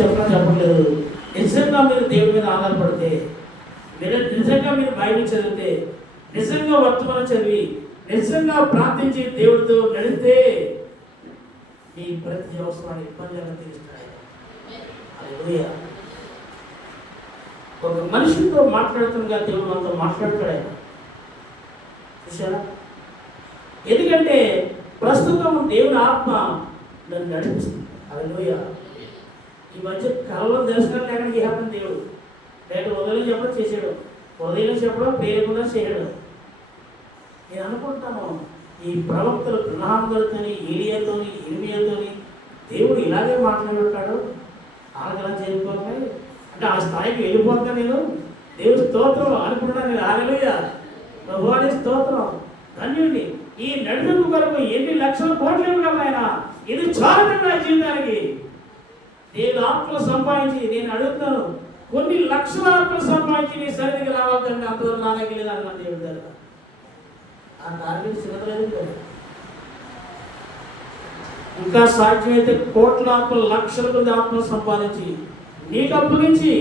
చెప్పలేదు. నిజంగా మీరు దేవుడి మీద ఆధారపడితే, నిజంగా మీరు బైబిల్ చదివితే, నిజంగా వర్తమానం చదివి, నిజంగా ప్రార్థించి దేవుడితో నడిస్తే మీ ప్రతి అవసరాన్ని ఇబ్బందిగా తీరుస్తాయి. హల్లెలూయా. ఒక మనిషితో మాట్లాడుతుండగా దేవుడు మనతో మాట్లాడతాడు ఆయన. చూసారా? ఎందుకంటే ప్రస్తుతం దేవుని ఆత్మ నన్ను నడిపిస్తుంది. హల్లెలూయా. ఈ మధ్య కళలో దర్శనం లేకుండా చేస్తాను దేవుడు. లేకపోతే ఉదయం చెప్పడం చేసాడు, ఉదయం చెప్పడం ప్రేరకుండా చేయడం. నేను అనుకుంటాను ఈ ప్రవక్తలు బ్రహ్మాందరితోని, ఏలియాతోని, ఇర్మియాతోని దేవుడు ఇలాగే మాట్లాడుతాడు. ఆగలా చేరుకోవాలి అంటే ఆ స్థాయికి వెళ్ళిపోతా నేను. దేవుడు స్తోత్రం అనుకుంటాను నేను. హల్లెలూయా. ప్రభువాని స్తోత్రం. ధన్యుడిని. ఈ నడిపింపు కొరకు ఎన్ని లక్షల కోట్లు ఇవ్వగలను ఆయన. ఇది చాలు నా జీవితానికి. నేను ఆత్మలు సంపాదించి, నేను అడుగుతాను, కొన్ని లక్షల ఆత్మలు సంపాదించి నీ సన్నిధికి రావాలంటే అంతవరకు నా దగ్గర లేదన్న దేవుడు గారు. ఆ టార్గెట్ చిన్నలేదు కదా. ఇంకా సాధ్యమైతే కోట్ల ఆత్మలు, లక్షల కొద్ది ఆత్మలు సంపాదించి నీకు అప్పగించి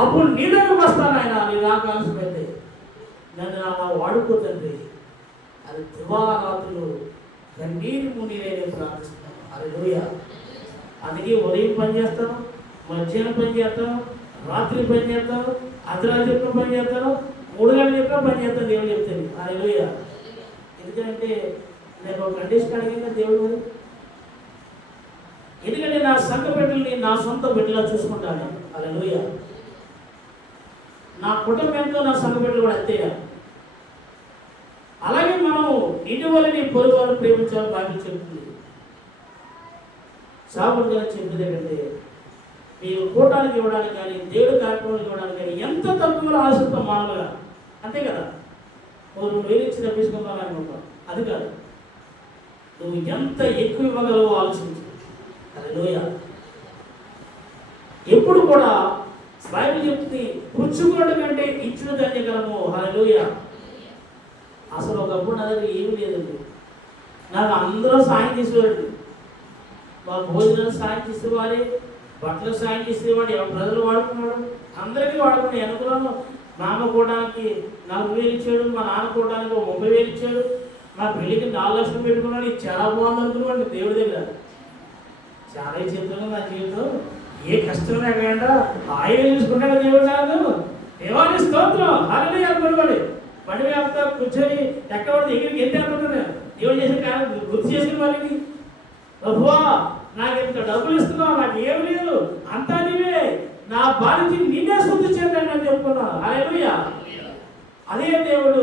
అప్పుడు నీ దగ్గరకు వస్తాను ఆయన. నీ రాకాల్సిపోతే నన్ను అలా వాడుకోతండి. అది దివారాత్రులు కన్నీరు మునీరే ప్రార్థిస్తాను. హల్లెలూయా. అందుకే ఉదయం పని చేస్తాను, మధ్యాహ్నం పని చేస్తాను, రాత్రి పని చేస్తాను, అర్ధరాత్రి చెప్పిన పని చేస్తాను, 3 గంటలు చెప్పిన పని చేస్తాను. దేవుడు చెప్తాను. హల్లెలూయా. ఎందుకంటే నేను ఒక కండిషన్ అడిగిన దేవుడు, ఎందుకంటే నా సంఘ బిడ్డల్ని నా సొంత బిడ్డలా చూసుకుంటాను. హల్లెలూయా. నా కుటుంబంతో నా సంఘ బిడ్డలు కూడా అంతే. అలాగే మనం ఇంటి వాళ్ళని పొరుగు వాళ్ళని ప్రేమించాలని బైబిల్ చెప్తుంది. సాగుడు గారు చెప్పింది ఏంటంటే, మీరు కూటానికి ఇవ్వడానికి కానీ, దేవుడి కార్యక్రమానికి ఇవ్వడానికి కానీ ఎంత తక్కువ ఆశతో మానవులుగా, అంతే కదా. 2,000 ఇచ్చి తప్పించుకుంటాను అనుకుంటాం. అది కాదు, నువ్వు ఎంత ఎక్కువ ఇవ్వగలవో ఆలోచించు. హల్లెలూయా. ఎప్పుడు కూడా బైబిల్ చెప్తుంది, పుచ్చుకోవడం కంటే ఇచ్చిన ధన్యకరము. హల్లెలూయా. అసలు ఒకప్పుడు నా దగ్గర ఏమీ లేదండి. నాకు అందరూ సాయం చేసేవాడు. మా భోజనాలు సాయం చేసేవాడే, బట్టలు సాయం చేసేవాడు, ప్రజలు వాడుకున్నాడు, అందరికీ వాడుకున్నాడు. వెనుకలను మా అమ్మ కూడానికి 40,000 ఇచ్చాడు, మా నాన్న కూడానికి 30,000 ఇచ్చాడు, మా పెళ్ళికి 4 లక్షలు పెట్టుకున్నాడు. ఇది చాలా బాగుంది అనుకున్నాడు దేవుడి దగ్గర. చాలా చిత్రంగా నా జీవితం. ఏ కష్టం లేకుండా ఆయన చూసుకుంటాడు దేవుడు. నాకు దేవాని స్తోత్రం. హల్లెలూయా. అనుకోండి బండి వేస్తా కూర్చొని ఎక్కడ దగ్గరికి ఎంత అనుకుంటున్నా దేవుడు చేసిన కారణం గుర్తు చేసుకుని వాళ్ళకి, ప్రభువా నాకు ఇంత డబ్బులు ఇస్తున్నావు, నాకు ఏం లేదు, అంతా నీవే, నా బాధ్యత నిన్నే శుద్ధి చేద్దాన్ని అని చెప్పుకున్నాను. హల్లెలూయా. అదే దేవుడు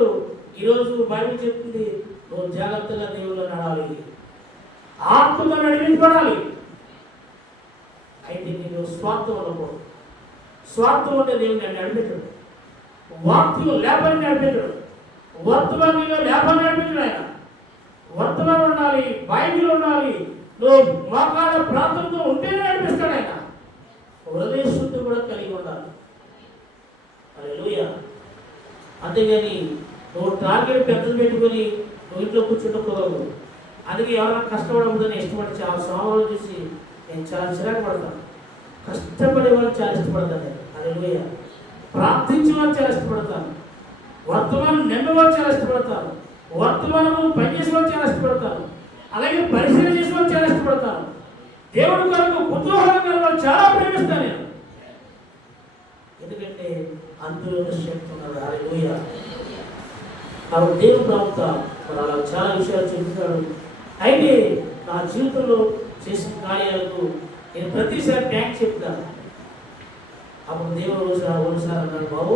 ఈరోజు బైబిల్ చెప్తుంది, నువ్వు జాగ్రత్తగా దేవుళ్ళు నడాలి, ఆత్మతో నడిపించబడాలి. అయితే నీకు స్వార్థం ఉండకూడదు. స్వార్థం ఉంటే దేవుడు నన్ను నడిపించడు. వాక్యం లేపని నడిపించడు. వర్తమానంలో లేపని నడిపించడు ఆయన. వర్తమానం ఉండాలి, బైబిల్ ఉండాలి, నువ్వు మోకాళ్ళ ప్రాంతంతో ఉంటేనే నడిపిస్తాడు ఆయన. హృదయ శుద్ధి కూడా కలిగి ఉండాలి. హల్లెలూయా. అంతేగాని నువ్వు టార్గెట్ పెద్దలు పెట్టుకొని నువ్వు ఇంట్లో కూర్చుంటూ, అందుకే ఎవరైనా కష్టపడకూడదని ఇష్టపడి చాలా సోమవారం చూసి నేను చాలా చిరాకు పడతాను. కష్టపడే వాళ్ళు చాలా ఇష్టపడతాను. హల్లెలూయా. ప్రార్థించే వాళ్ళు చాలా ఇష్టపడతాను. వర్తమానం నిన్న వాళ్ళు చాలా ఇష్టపడతాను. వర్తమానము పనిచేసే వాళ్ళు చాలా ఇష్టపడతాను. అలాగే పరిశీలన చేసే వాళ్ళు చాలా ఇష్టపడతాను. దేవుడి కొరకు కుతూహలం కలిగిన వాళ్ళు చాలా ప్రేమిస్తాను నేను. ఎందుకంటే అందులో శక్తి ఉన్నది. హల్లెలూయా. కాబట్టి దేవుడు ప్రవక్త మరి అలా చాలా విషయాలు చెబుతాడు. అయితే నా జీవితంలో చేసిన కార్యాలకు నేను ప్రతిసారి థ్యాంక్స్ చెప్తాను. అప్పుడు దేవుడు ఒకసారి అన్నాడు, బాబు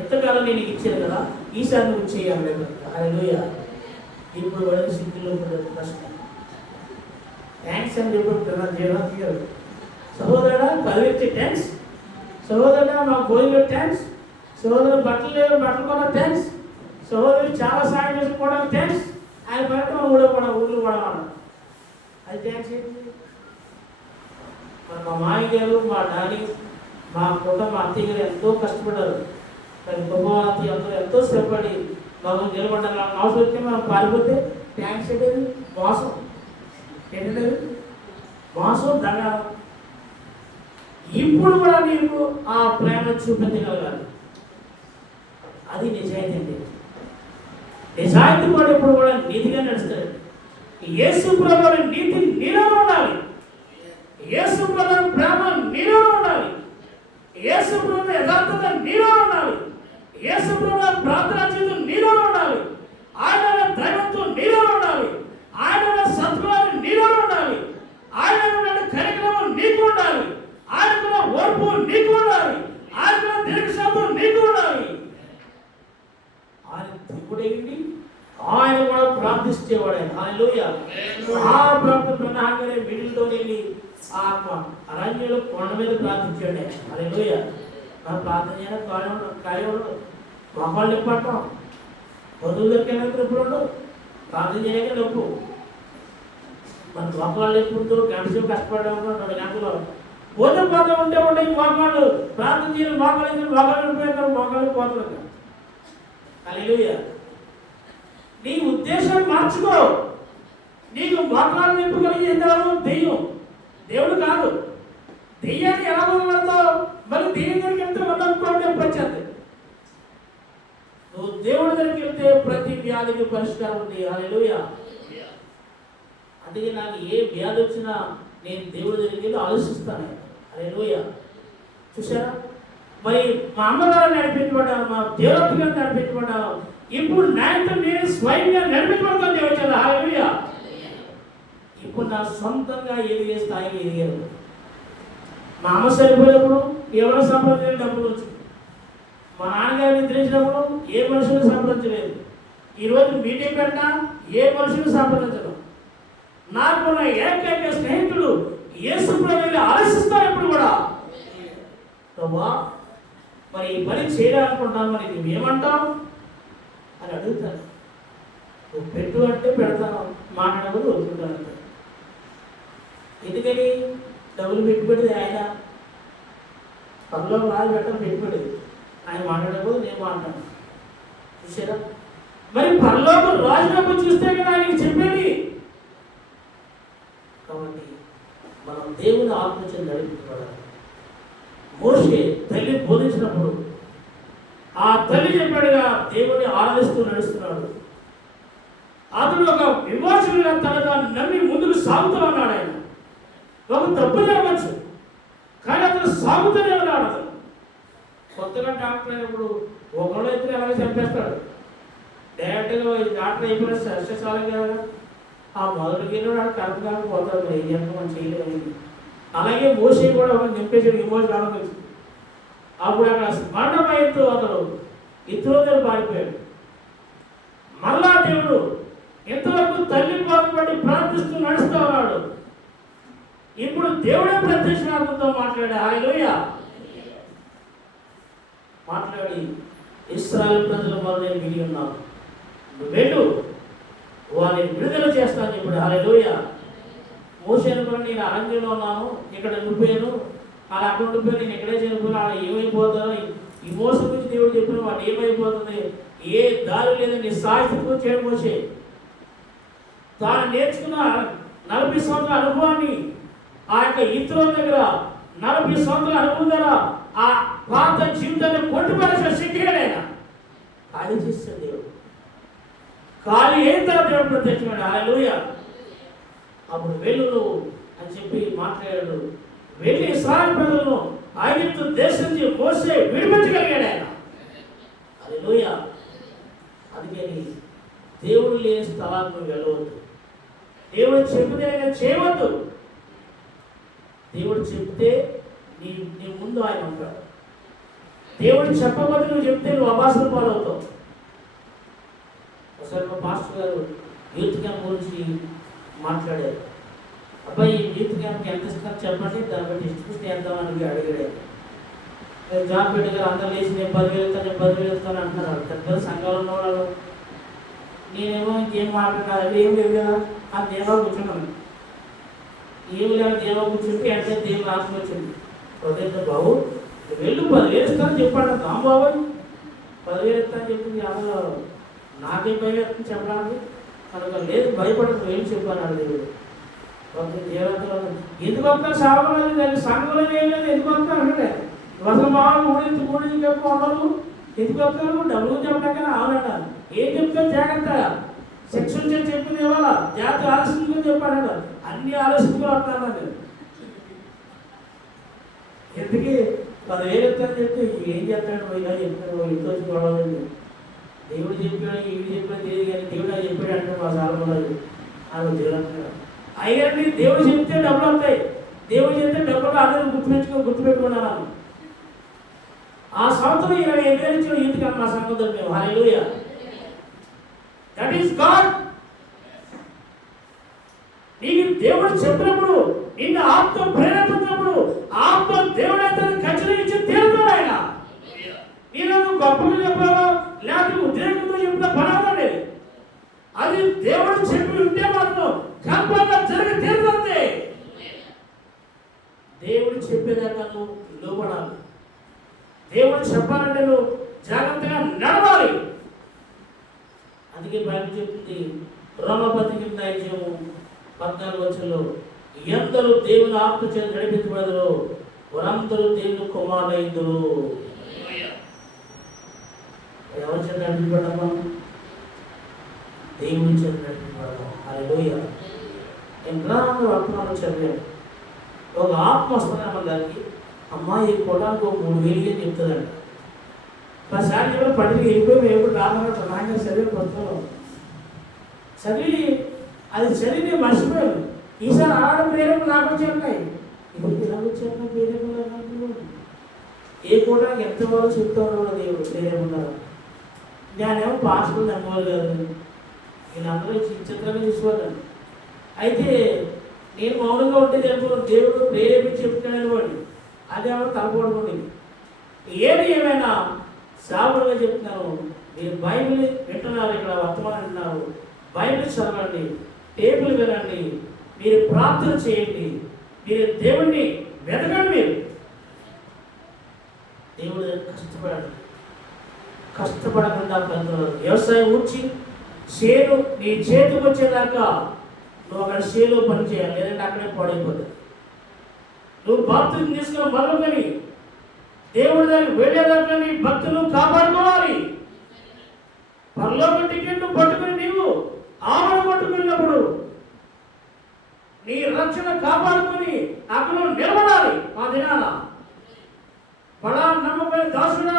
ఎంతకాలం నేను ఇచ్చాను కదా, ఈసారి నువ్వు చేయాలి. హల్లెలూయా. ఇప్పుడు వాళ్ళకి సిద్ధుల్లో ప్రశ్న థ్యాంక్స్ అని చెప్పి జగన్నాథ్ గారు, సహోదరుడా 10 ఇచ్చే థ్యాంక్స్, సహోదరుడా మాకు భోజనం థ్యాంక్స్, సహోదరు బట్టలు లేవు బట్టలు కొన్నా థ్యాంక్స్, సహోదరు చాలా సాయం చేసుకోవడానికి థ్యాంక్స్. ఆయన బయట ఊళ్ళో కూడా అది థ్యాంక్స్ ఏంటి? మరి మా మాయ గారు, మా డాడీ, మా కుటుంబ అత్తయ్య గారు ఎంతో కష్టపడ్డారు. మరి కుటుంబ అత్తయ్య అందరూ ఎంతో శ్రమపడి మాకు నిలబడ్డారు. అవసరం వస్తే మనం పారిపోతే థ్యాంక్స్ ఏంటది? మోసం. ఏంటంటే మోసం, దండాలు. ఇప్పుడు కూడా నీకు ఆ ప్రేమ చూపించగలగాలి. అది నిజాయితీ అండి. నిజాయితీ కూడా ఇప్పుడు కూడా నీతిగా నడుస్తాడు. యేసు ప్రభువు నీతి నీలో ఉండాలి. యేసు ప్రభువు ప్రేమ నీలో ఉండాలి. యేసు ప్రభువు యథార్థత నీలో ఉండాలి. యేసు ప్రభువు ప్రార్థనా జీవితం నీలో ఉండాలి. ఆయన దైవత్వం నీలో ఉండాలి. ఆయన సత్గుణాలు నీలో ఉండాలి. ఆయన కార్యక్రమం నీకు ఉండాలి. ఆయన ఓర్పు నీకు ఉండాలి. ఆయన దీర్ఘశాంతం నీకు ఉండాలి. ఆయన దేవుడేంటి, ఆయన కూడా ప్రార్థించేవాడు. హల్లెలూయా. ఆ ప్రార్థన మిడిల్తో వెళ్ళి ఆ అరణ్యంలో కొండ మీద ప్రార్థించాడు. హల్లెలూయా. మనం ప్రార్థన చేయడం కార్యం మొక్కలు నింపడటం వధువు దొరికేందుకు ఇప్పుడు ప్రార్థన చేయక నొప్పు. మన మొక్కలు ఎప్పుడు గంట సేపు కష్టపడడం 2 గంటలు పోతే ఉంటే ఈ మొక్కలు ప్రార్థన చేయడం మొక్కలు పోతుంది. హల్లెలూయా. నీ ఉద్దేశాన్ని మార్చుకో. నీకు మోకాలు నింపగలిగేదాను దెయ్యం, దేవుడు కాదు. దెయ్యాన్ని ఎలా వదలతావు? మరి దెయ్యం దగ్గరికి వెళ్తే వదలకపోవడం వచ్చేది. నువ్వు దేవుడి దగ్గరికి వెళ్తే ప్రతి వ్యాధికి పరిష్కారం ఉంది. హల్లెలూయా. అందుకే నాకు ఏ వ్యాధి వచ్చినా నేను దేవుడి దగ్గరికి వెళ్ళి ఆలోచిస్తాను. హల్లెలూయా. చూసారా, మరి మా అమ్మగారు నడిపించబడ్డాను, మా దేవుడి గారు నడిపించబడ్డాను. ఇప్పుడు నాయకుడు నేను స్వయంగా నడిపించబడతాను. దేవచంద్ర హల్లెలూయా. ఇప్పుడు నా సొంతంగా ఎదిగే స్థాయికి ఎదిగారు. మా అమ్మ సరిపోయినప్పుడు ఎవరో సంప్రదించిన డబ్బులు వచ్చింది. మా నాన్నగారిని నిద్రించినప్పుడు ఏ మనుషులు సంప్రదించలేదు. ఈరోజు మీటింగ్ పెట్టినా ఏ మనుషులు సంప్రదించడం. నాకున్న ఏకైక స్నేహితుడు యేసు ప్రభువుని ఆలోచిస్తారు. ఇప్పుడు కూడా ప్రభా మరి ఈ పని చేయాలనుకుంటాను, మరి నువ్వేమంటావు అని అడుగుతాను. నువ్వు పెట్టు అంటే పెడతాను, మాట్లాడబోదు వదులుకుంటాను. ఎందుకని డబ్బులు పెట్టుబడి ఆయన పనిలో రాజు పెట్టడం పెట్టుబడి. ఆయన మాట్లాడబోదు, నేను మాట్లాడను. చూసారా, మరి పనిలోకి రాజునప్పుడు చూస్తే కదా ఆయనకి చెప్పేది. కాబట్టి మనం దేవుని ఆత్మచే నడిపించబడాలి. మోషే తల్లి బోధించినప్పుడు ఆ తల్లి చెప్పాడుగా దేవుని ఆరాధిస్తూ నడుస్తున్నాడు. అతడు ఒక విమోచకుడిగా తనగా నమ్మి ముందుకు సాగుతూ ఉన్నాడు. ఆయన ఒక తప్పు జరగవచ్చు, కానీ అతను సాగుతూనే ఉన్నాడు. అతను కొత్తగా డాక్టర్ అయినప్పుడు ఒకళ్ళు అయితే అలాగే చంపేస్తాడు. డైరెక్ట్గా డాక్టర్ అయిపోయిన సస్యశాలం కదా, ఆ మొదటికి కరెక్ట్ కాక పోతాడు. ఏం చేస్తాం చేయలేదు. అలాగే మోషే కూడా ఒక నింపేసాడు. విమోచన వచ్చింది. అప్పుడు అక్కడ స్మరణమయ్యతో అతడు ఇతరులు పారిపోయాడు. మళ్ళా దేవుడు ఇంతవరకు తల్లి బాగుపడి ప్రార్థిస్తూ నడుస్తూ ఉన్నాడు. ఇప్పుడు దేవుడే ప్రత్యక్షతో మాట్లాడాడు. హల్లెలూయా. మాట్లాడి ఇశ్రాయేలు ప్రజల మొదలైన విని ఉన్నావు, నువ్వు వెళ్ళు, వారిని విడుదల చేస్తాను ఇప్పుడు. హల్లెలూయా. మోషేను కూడా నేను అరణ్యంలో ఉన్నాను, ఇక్కడ ఉండిపోయాను, అలా అక్కడ ఉండిపోయాను, నేను ఇక్కడే చనిపోయాను, అలా ఏమైపోతానో ఈ మోస గురించి దేవుడు చెప్పిన వాడు ఏమైపోతుంది, ఏ దారి లేదని సాహిత్యం చేయడం. మోషే తాను నేర్చుకున్న 40 సంవత్సరాల అనుభవాన్ని ఆ యొక్క ఇతరుల దగ్గర 40 సంవత్సరాల అనుభవం ద్వారా ఆ పాత జీవితాన్ని కొట్టుపరిచిన శక్తిగాడైనా ఖాళీ చేస్తాడు దేవుడు. ఖాళీ అయిన తర్వాత దేవుడు ప్రత్యక్షమైన. హల్లెలూయా. అప్పుడు వెళ్ళు నువ్వు అని చెప్పి మాట్లాడాడు. వెళ్ళి ఇశ్రాయేలు ప్రజలను ఐగుప్తు దేశం నుంచి మోసే విడిపించగలిగాడు ఆయన. హల్లెలూయా. అందుకని దేవుడు లేని స్థలాలకు వెళ్ళవద్దు. దేవుడు చెబితే చేయవద్దు. దేవుడు చెప్తే నీ ముందు ఆయన ఉంటాడు. దేవుడు చెప్పబోతే నువ్వు చెప్తే నువ్వు అభాసన పాలవుతావు. ఒకసారి మా పాస్టర్ గారు యూత్ క్యాంప్ గురించి మాట్లాడారు. అబ్బాయి యూత్ క్యాంప్కి ఎంత ఇస్తాను చెప్పండి, దాన్ని బట్టి ఇష్టం చేద్దామని అడిగాడు. జాబ్ పెట్టగారు అందరూ లేచి నేను 10,000 ఇస్తాను, నేను 10,000 ఇస్తాను అంటున్నారు. పెద్ద సంఘాలు ఉన్నవాళ్ళు. నేనేమో ఇంకేం మాట్లాడాలి, ఏం లేదు కదా ఆ దేవా కూర్చున్నాను. ఏమి లేదు దేవా కూర్చుంటే అంటే దేవుడు రాసుకు వచ్చింది. హృదయంతో బాబు వెళ్ళు 10,000 ఇస్తానని చెప్పాడు. బాబు 10,000 ఇస్తానని చెప్పింది. అందులో నాకేం భయం చెప్పడానికి కనుక లేదు, భయపడదు, ఏం చెప్పాను దేవుడు. ఎందుకు వస్తారు సాగులేదు దాన్ని సంఘంలో ఏం లేదు, ఎందుకు వస్తారు అంటే అసలు బాగా ఊడించి చెప్పు ఉండదు, ఎందుకు వస్తారు డబ్బులు చెప్పడాకైనా అవునన్నారు. ఏం చెప్తారు జాగ్రత్తగా సెక్షన్ చెప్పింది ఇవాళ జాగ్రత్త ఆలోచించుకొని చెప్పాడు, అన్ని ఆలోచించుకొని వస్తాను. ఎందుకు 10,000 ఇస్తాను చెప్తే ఏం చేస్తాడు పోయినా చెప్తాడు, ఇంట్లో వచ్చి గొడవలేదు. దేవుడు చెప్పాడు ఈడు చెప్పాడు తెలియదు కానీ దేవుడు చెప్పాడు అంటే మా సాలమన్నది అది దేవుడు అయ్యండి. దేవుడు చెప్తే డబ్బులు వస్తాయి, దేవుడు చెప్తే డబ్బులు అందరూ గుర్తుపెట్టుకున్నాను. ఆ సంవత్సరం 25,000 ఇచ్చిన ఇంటికి మా సంగతి మేము హల్లెలూయా. That is God. నీకు దేవుడు చెప్పినప్పుడు నిన్ను ఆత్మ ప్రేరేపించినప్పుడు ఆత్మ దేవుడు అయితే ఖచ్చితంగా ఇచ్చి తీరుతాడు ఆయన. నేను గొప్పగా చెప్పావా లేకపోతే ఉద్రేకంతో చెప్పిన పని అది దేవుడు చెప్పి ఉంటే మాత్రం కంపల్గా జరిగి తీరుతుంది. దేవుడు చెప్పేదాకా నువ్వు లోపడాలి. దేవుడు చెప్పాలంటే నువ్వు జాగ్రత్తగా నడవాలి. అందుకే బైబిల్ చెప్తుంది రోమపత్రిక 14 ఎందరూ దేవుని ఆత్మ చేత నడిపించబడరు వారందరూ దేవుని కుమారులైందురు. ఎవరి చేత నడిపించబడమా? దేవుని చేత నడిపించబడము. హల్లెలూయా. నేను ప్రారంభంలో వర్తమానం చదివాను. ఒక ఆత్మ వస్తున్నామో దానికి అమ్మాయి కొడానికి 3,000 చెప్తుందండి. 10 సార్లు కూడా పడికి వెళ్ళిపోయి ఎప్పుడు రామన్నాడు నాయన చదివే పుస్తకంలో చదివి అది చదివి మర్చిపోయాను. ఈసారి ఆడ ప్రేరేపణ నాకు వచ్చాయి, ఇప్పుడు ఇలా వచ్చాక ప్రేరేపణ ఏ కూడా ఎంతవరకు చెప్తా ఉన్నాడు దేవుడు ప్రేరేపణ. నేనేమో పాస్టర్లు నమ్మవారు కాదు, వీళ్ళందరూ చిత్రంగా తీసుకోవాలండి. అయితే నేను మౌనంగా ఉంటే దేవుడు ప్రేరేపించి చెప్తున్నాను వాడు అదేమో తలపడుతుంది. ఏమైనా సాగుడుగా చెప్తున్నాను. మీరు బైబిల్ వింటున్నారు, ఇక్కడ వర్తమానం వింటున్నారు, బైబిల్ చదవండి, టేబుల్ వినండి, మీరు ప్రార్థన చేయండి, మీరు దేవుణ్ణి వెతకండి. మీరు దేవుడు కష్టపడండి, కష్టపడకుండా పెద్దలు వ్యవసాయం ఊడ్చి చేను నీ చేతికి వచ్చేదాకా నువ్వు అక్కడ చేలో పని చేయాలి, లేదంటే అక్కడే పాడైపోతుంది. నువ్వు భక్తుని తీసుకుని మొదలుకొని దేవుడి దగ్గరికి వెళ్ళేదాకా నీ భక్తులు కాపాడుకోవాలి. పరలోక టికెట్ పట్టుకుని నీవు ఆమెను పట్టుకున్నప్పుడు నీ రక్షణ కాపాడుకొని అక్కడ నిలబడాలి. ఆ దినాన పడా నమ్మకమైన దాసుడా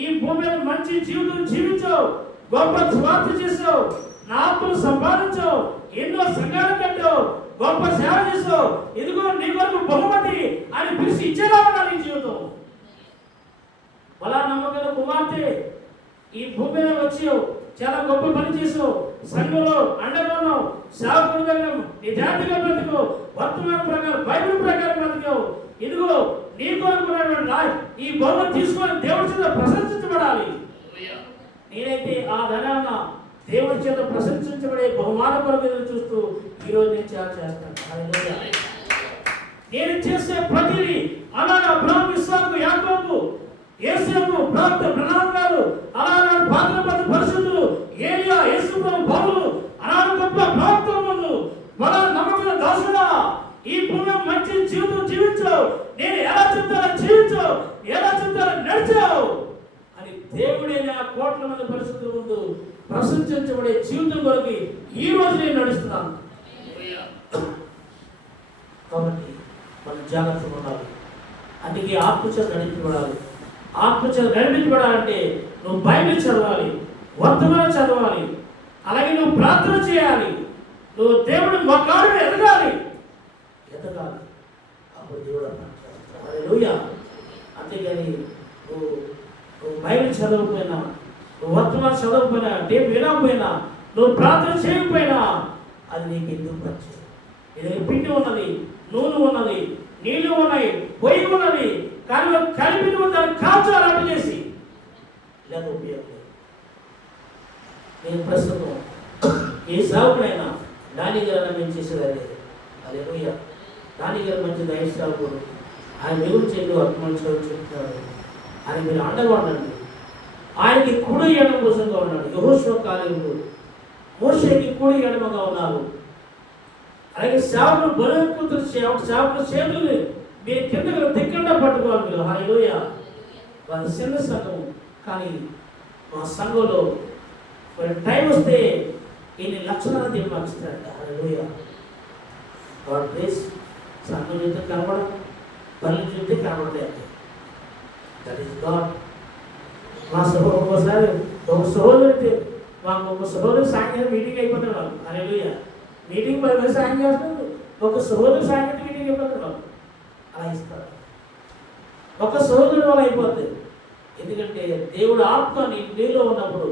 ఈ భూమి మీద మంచి జీవితం జీవించావు, గొప్ప స్వార్థ చేసావు, నా ఆత్మను సంపాదించావు, ఎన్నో సంఘాలు కట్టావు, గొప్ప సేవ చేసావు, ఇదిగో నీ కొరకు బహుమతి అని పిలిచి ఇచ్చేలా ఉండాలి నీ జీవితం. పలా నమ్మకమైన కుమార్తె ఈ భూమి మీద వచ్చావు, చాలా గొప్ప పని చేసావు, సంఘంలో అండగా ఉన్నావు, సేవకుడు దగ్గర నీ జాతిగా బ్రతికావు, వర్తమాన ప్రకారం బైబిల్ ప్రకారం బ్రతికావు. ఇదిగో నీ కొరకు ఈ బహుమతి తీసుకొని దేవుడి చేత ప్రశంసించబడాలి. నేనైతే ఆ ధనాన్న దేవుడి చేత ప్రశంసించబడే బహుమాన కొరకు చూస్తూ ఈరోజు నేను చాలా చేస్తాను. నేను చేసే ప్రతిదీ అలాగే అబ్రహాము, ఇస్సాకు, యాకోబు, యేసేపు, ప్రవక్త ప్రణాళికలు అలాగే పాత్రపతి పరిశుద్ధులు, ఏలియా, యేసుప్రభు, పౌలు అలాగే గొప్ప ప్రవక్తలు మన నమ్మకమైన దాసుడా ఈ భూమిలో మంచి జీవితం జీవించావు, నేను ఎలా చెప్తానో జీవించావు, ఎలా చెప్తానో నడిచావు అని దేవుడే నా కోట్ల మంది పరిశుద్ధుల ముందు ప్రశంసించబడే జీవితం కొరకు ఈ రోజు నేను నడుస్తున్నాను. కాబట్టి మనం జాగ్రత్తగా ఉండాలి. అందుకే ఆత్మచేత నడిపించబడాలి. ఆత్మచేత నడిపించబడాలంటే నువ్వు బైబిల్ చదవాలి, వర్తమానం చదవాలి, అలాగే నువ్వు ప్రార్థన చేయాలి, నువ్వు దేవుడి మొక్కాడు ఎదగాలి. అప్పుడు దేవుడు హల్లెలూయా. అంతేగాని నువ్వు బైబిల్ చదవకపోయినా, నువ్వు వర్తమానం చదవకపోయినా, టేపు వినకపోయినా, నువ్వు ప్రార్థన చేయకపోయినా అది నీకు ఎందుకు పనిచేయదు. ఇది పిండి ఉన్నది, నూనె ఉన్నది, నీళ్లు ఉన్నాయి, పొయ్యి ఉన్నది, కానీ కలిపి దాన్ని కాల్చాలి అడ్డు చేసి లేదా ఉపయోగం. నేను ప్రస్తుతం ఏ సాగునైనా దాని గారు మేము చేసేది హల్లెలూయా. దాని గారు మంచి దయసాగుడు, ఆయన మిగులు చెల్లు అర్పణించడం చెప్తున్నారు. ఆయన మీరు అండగా ఉండండి. ఆయనకి కుడి ఎడమ భుజంగా ఉన్నాడు. యెహోషువ కాలేబు మోషేకి కుడి ఎడమగా ఉన్నారు. అలాగే సేవకులు బలెక్కుతున్న సేవకుల చేతుల్ని మీరు కిందకు దిక్కండా పట్టుకోవాలి మీరు. హల్లెలూయా. వాళ్ళ చిన్న సంఘం, కానీ మా సంఘంలో మరి టైం వస్తే ఇన్ని లక్షణాలు దేవుడు మాకు ఇస్తారంట. హల్లెలూయా. God bless. సంఘం చూస్తే కనబడదు, పనులు చూస్తే కనబడలేదు. That is God. మా ఒక్కోసారి ఒక సహోదరుడితే మాకు ఒక సహోదరు సాయంత్రం మీటింగ్ అయిపోతాడు వాళ్ళు. హల్లెలూయా. మీటింగ్ 10 మంది సాయం చేస్తారు, ఒక సహోదరు సాయంత్రం మీటింగ్ అయిపోతాడు వాళ్ళు. అలా ఇస్తారు. ఒక సహోదరుడు వల్ల అయిపోతుంది. ఎందుకంటే దేవుడు ఆత్మ నీలో ఉన్నప్పుడు,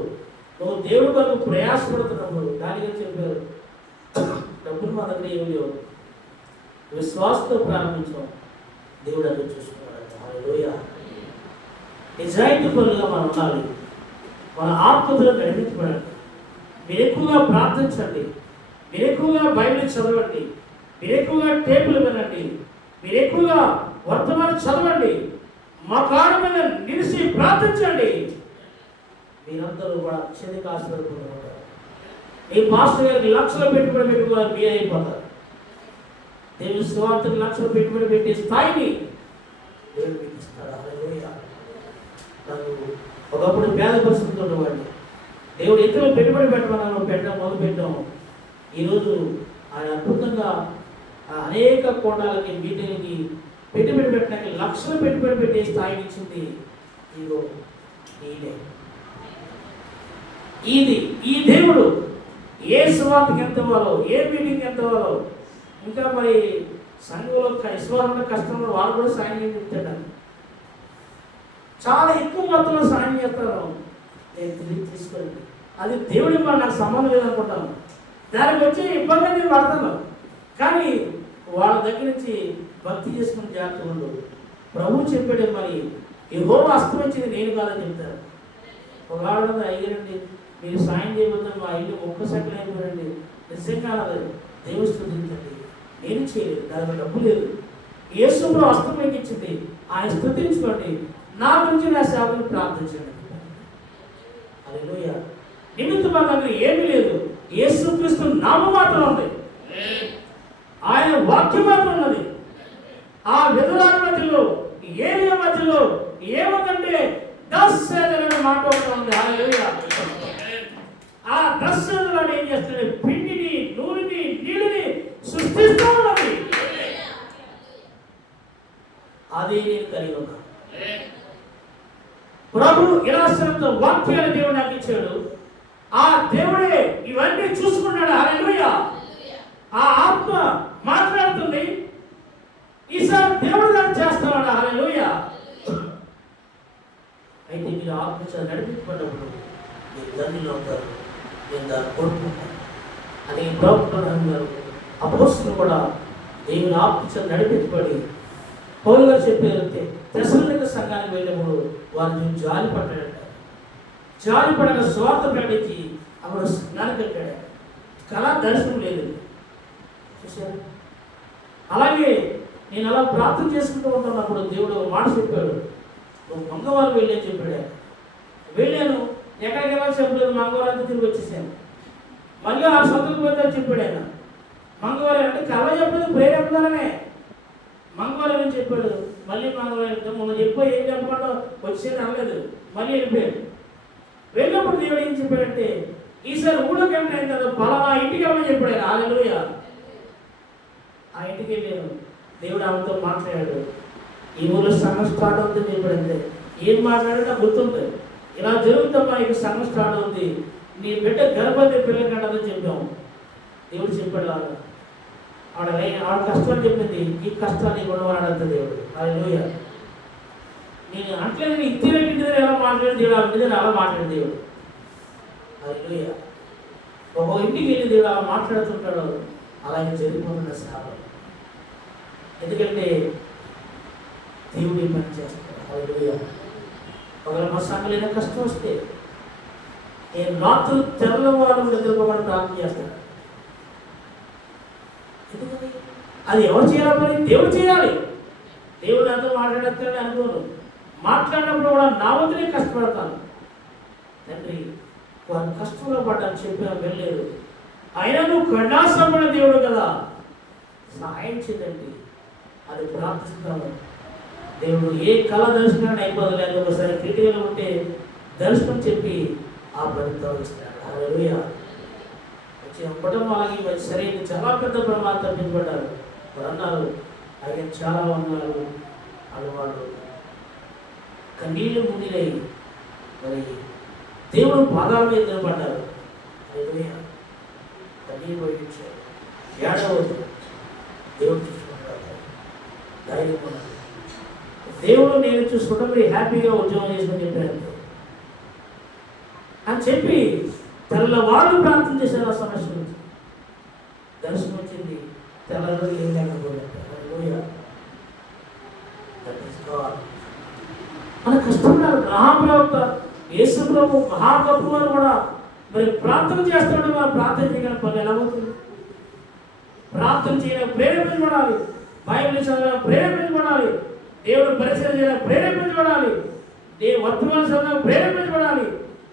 నువ్వు దేవుడి కొరకు ప్రయాసపడుతున్నప్పుడు, దానిగా చెప్పారు డబ్బులు మన దగ్గర ఏమి లేవు, విశ్వాసంతో ప్రారంభించాం, దేవుడు అక్కడ చూసుకున్నాడు. హల్లెలూయా. నిజాయితీ పనులుగా మనం ఉండాలి. మన ఆత్మలో నడిపించబడాలి. మీరు ఎక్కువగా ప్రార్థించండి, మీరు ఎక్కువగా బైబిల్ చదవండి, మీరు ఎక్కువగా టేపులు వినండి, మీరు ఎక్కువగా వర్తమానం చదవండి, మా కాళ్ళ మీద నిలిచి ప్రార్థించండి. మీరందరూ కూడా అత్యధిక ఆశీర్వాదపడుతుంటారు. మీ పాస్టర్ గారికి లక్షల పెట్టుబడి పెట్టుకోవాలి, మీరు అయిపోతారు. దేవుని సువార్తకు లక్షల పెట్టుబడి పెట్టే స్థాయిని దేవుడు మీకు ఇస్తాడు. హల్లెలూయా. నాకు ఒకప్పుడు పేద పరిస్థితులు ఉండేవాడిని. దేవుడు ఇతరులు పెట్టుబడి పెట్టమని పెట్టడం మొదలు పెట్టాము. ఈరోజు ఆయన అద్భుతంగా అనేక కోటాలకి మీటింగ్కి పెట్టుబడి పెట్టడానికి లక్షలు పెట్టుబడి పెట్టే స్థాయిని ఇచ్చింది ఇదిగో ఈయనే. ఈ దేవుడు ఏ సువార్తకి ఎంత ఇవ్వాలో, ఏ మీటింగ్కి ఎంత ఇవ్వాలో, ఇంకా మరి సంఘంలో విశ్వాసంలో కష్టంలో వాళ్ళు కూడా సాయం చెప్తాడు. చాలా ఎక్కువ మొత్తంలో సాయం చేస్తారు. నేను తిరిగి తీసుకోండి, అది దేవుడి మాట, నాకు సంబంధం లేదనుకుంటాను. దానికి వచ్చి ఇబ్బంది నేను పడతాను. కానీ వాళ్ళ దగ్గర నుంచి భక్తి చేసుకుని జాగ్రత్త ఉండు. ప్రభు చెప్పాడు, మరి యెహోవా అస్తమించింది నేను కాదని చెప్తారు. ఒక ఆవిడ అయ్యారండి, మీరు సాయం చేయబోతున్న మా ఇల్లు ఒక్కసారి అయిపోయారండి, నిజంగా దేవుడు స్తుతించండి, నేను చేయలేదు, దానికి డబ్బు లేదు, యేసుప్రభు అస్తమించింది, ఆయన స్తుతించుకోండి, నా గురించి నా సేవకుని ప్రార్థించండి. హల్లెలూయా. నిమిత్తం మా దగ్గర ఏమీ లేదు, యేసుక్రీస్తు నామం మాత్రం ఉంది, ఆయన వాక్యం మాత్రం ఉన్నది. ఆ విధురాల మధ్యలో, ఏలియా మధ్యలో ఏముందంటే 10 అనే మాట ఒకటి ఉంది. హల్లెలూయా. ఆ 10 ఏం చేస్తుంది? పిండిని, నూనెని, నీళ్ళని సృష్టిస్తూ ఉన్నది. అదే నేను కలిగి ఉన్నాను. ప్రభు ఇలాసనంతో వాక్యాన్ని దేవుడు నాకు ఇచ్చాడు. ఆ దేవుడే ఇవన్నీ చూసుకున్నాడు. హల్లెలూయా. ఆ ఆత్మ మాట్లాడుతుంది, ఈసారి దేవుడు దాన్ని చేస్తున్నాడు. హల్లెలూయా. అయితే మీరు ఆత్మ నడిపించబడినప్పుడు మీరు ధన్యులు అవుతారు, నేను దాన్ని కోరుకుంటాను అని ప్రభుత్వ అపోస్తులు కూడా దేవుని ఆత్మ నడిపించబడి పౌలు గారు చెప్పారు. తెస్సలోనిక సంఘానికి వెళ్ళినప్పుడు వారిని జాలి పడ్డాడంట. జాలి పడక స్వార్థ ప్రకటించి అప్పుడు స్నానం పెట్టాడు. కళా దర్శనం లేదు. చూసారు? అలాగే నేను అలా ప్రార్థన చేసుకుంటూ ఉంటున్నప్పుడు దేవుడు మాట చెప్పాడు, నువ్వు మంగళవారం వెళ్ళని చెప్పాడు. వెళ్ళాను, ఎక్కడికి వెళ్ళాలి చెప్పలేదు, మంగళవారం తిరిగి వచ్చేసాను. మళ్ళీ ఆ సొంతకు పోతే చెప్పాడు ఆయన. మంగళవారం అంటే కళ చెప్పలేదు, ప్రేరేపణనే మంగళవారం అని చెప్పాడు. మళ్ళీ మంగళవారం మొన్న చెప్పో ఏం చెప్పకుండా వచ్చేది అనలేదు, మళ్ళీ వెళ్ళిపోయాడు. వెళ్ళినప్పుడు దేవుడు ఏం చెప్పాడంటే, ఈసారి 3వ గంట అయిన తర్వాత పలానా ఇంటికి వెళ్ళమని చెప్పాడు ఆయన. హల్లెలూయా. ఆ ఇంటికి వెళ్ళాను, దేవుడు ఆమెతో మాట్లాడాడు. ఈ ఊళ్ళో సంఘం స్టార్ట్ అవుతుంది చెప్పాడంటే, ఏం మాట్లాడాడు నాకు గుర్తుంది. ఇలా జరుగుతామా, ఇక సంఘం స్టార్ట్ అవుతుంది, నీ బిడ్డ గర్భవతి పిల్లకంటదని చెప్పాము. దేవుడు చెప్పాడు. ఆవిడ కష్టాలు చెప్పింది, ఈ కష్టాన్ని కొనవాడంత దేవుడు. హల్లెలూయా. నేను అంటే ఇంటి దగ్గర ఎలా మాట్లాడిన దేవుడు, ఆ ఇంటి దగ్గర అలా మాట్లాడిన దేవుడు. హల్లెలూయా. ఒక ఇంటికి వెళ్ళి దేవుడు అలా మాట్లాడుతుంటాడు. అలాగే జరిగిపోతున్న సేవ. ఎందుకంటే దేవుడి పని చేస్తాడు. హల్లెలూయా. ఒకవేళ మా సంఘంలో ఏదైనా కష్టం వస్తే నేను రాత్రులు తెల్లవారు నిద్రపోమని ప్రార్థన చేస్తాను. ఎందుకని? అది ఎవరు చేయాలి పని? దేవుడు చేయాలి. దేవుడు అంతా మాట్లాడతాడని అనుకోను. మాట్లాడినప్పుడు కూడా నా వంతునే కష్టపడతాను. తండ్రి వారు కష్టంలో పడ్డాను చెప్పినా వెళ్ళలేదు, అయినా నువ్వు కరుణాసంపన్న దేవుడు కదా, సహాయం చేయండి అది ప్రార్థిస్తున్నాము. దేవుడు ఏ కళ దర్శనాన్ని అయిపోదలేదు, ఒకసారి క్రిటికల్ ఉంటే దర్శనం చెప్పి ఆ ఫలితం ఇస్తాడు. హల్లెలూయా. వచ్చి అప్పటం అలాగే సరైన చాలా పెద్ద ప్రమాదం తప్పించబడ్డారు. వారు అన్నారు ఆయన చాలా ఉన్నారు అలవాడు కన్నీళ్ళు మునిలై మరి దేవుడు పాదాల మీద నిలబడ్డారు. హల్లెలూయా. కన్నీళ్ళు వహించారు. ఏడవద్దు, దేవుడు చూసుకుంటారు. ధైర్యం ఉన్నది. దేవుడు నేను చూసుకుంటా మీరు హ్యాపీగా ఉద్యోగం చేసుకుని చెప్పారు అని చెప్పి తెల్లవాళ్ళు ప్రార్థన చేశారు. ఆ సమస్య నుంచి దర్శనం వచ్చింది. తెల్లవారు ఏం లేకపోయారు. మన కష్టపడారు. మహాప్రవక్త యేసు ప్రభు మహాగొప్ప వారు కూడా మరి ప్రార్థన చేస్తుంటే మనం ప్రార్థన చేయడానికి పని ఎలా అవుతుంది? ప్రార్థన చేయడానికి ప్రేరేపించబడాలి. బైబిల్ చదవడానికి ప్రేరేపించబడాలి. దేవుడు పరిచయం చేయడానికి ప్రేరేపించబడాలి. వర్తమాన చదవడానికి ప్రేరేపించబడాలి.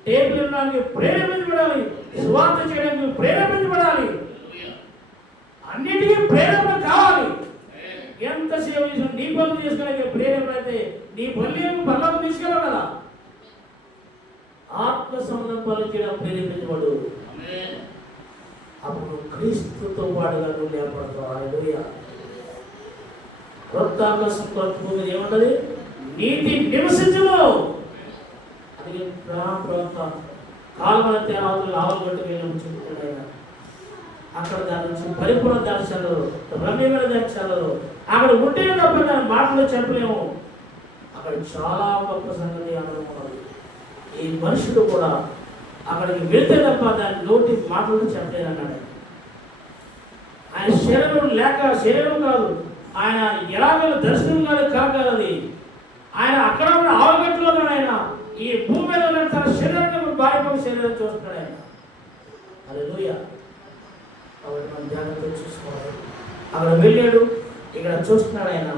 టేబుల్ ఇవ్వడానికి ప్రేరేపించబడాలి. సువార్త చేయడానికి ప్రేరేపించబడాలి. అన్నిటికీ ప్రేరణ కావాలి. ఎంత సేవ చేసిన నీ పనులు చేసుకోవడానికి ప్రేరణ అయితే నీ పనులు పనులకు తీసుకెళ్ళవు కదా. ఆత్మ సంబంధం పనులు చేయడం ప్రేరేపించబడు. అప్పుడు క్రీస్తుతో పాటుగా నువ్వు లేపడతావు. హల్లెలూయా. కొత్త ఆకాశం కొత్త భూమి ఏముంటది? నీతి నివసించును. అది ప్రవక్త కాలువలంటే ఆవులు గట్టు వెళ్ళి చెప్తున్నాడు. అక్కడ దాని నుంచి పరిపూర్ణ దర్శనాలు రమ్యమైన దర్శనాలు అక్కడ ఉంటే తప్ప దాని మాటలు చెప్పలేము. అక్కడ చాలా గొప్ప సంగతి అనుభవం. ఈ మనుషుడు కూడా అక్కడికి వెళ్తే తప్ప దాని నోటి మాటలు చెప్పలేరు అన్నాడు. ఆయన శరీరం లేక శరీరం కాదు, ఆయన ఎలాగో దర్శనం కాదు కాగలది. ఆయన అక్కడ ఉన్న ఆవుగట్టులో ఆయన ఈ భూమి మీద ఉన్న తన శరీరాన్ని భార్య శరీరం చూస్తున్నాడు ఆయన. హల్లెలూయా. కాబట్టి మనం జాగ్రత్తగా చూసుకోవాలి. అక్కడ వెళ్ళాడు, ఇక్కడ చూస్తున్నాడు ఆయన.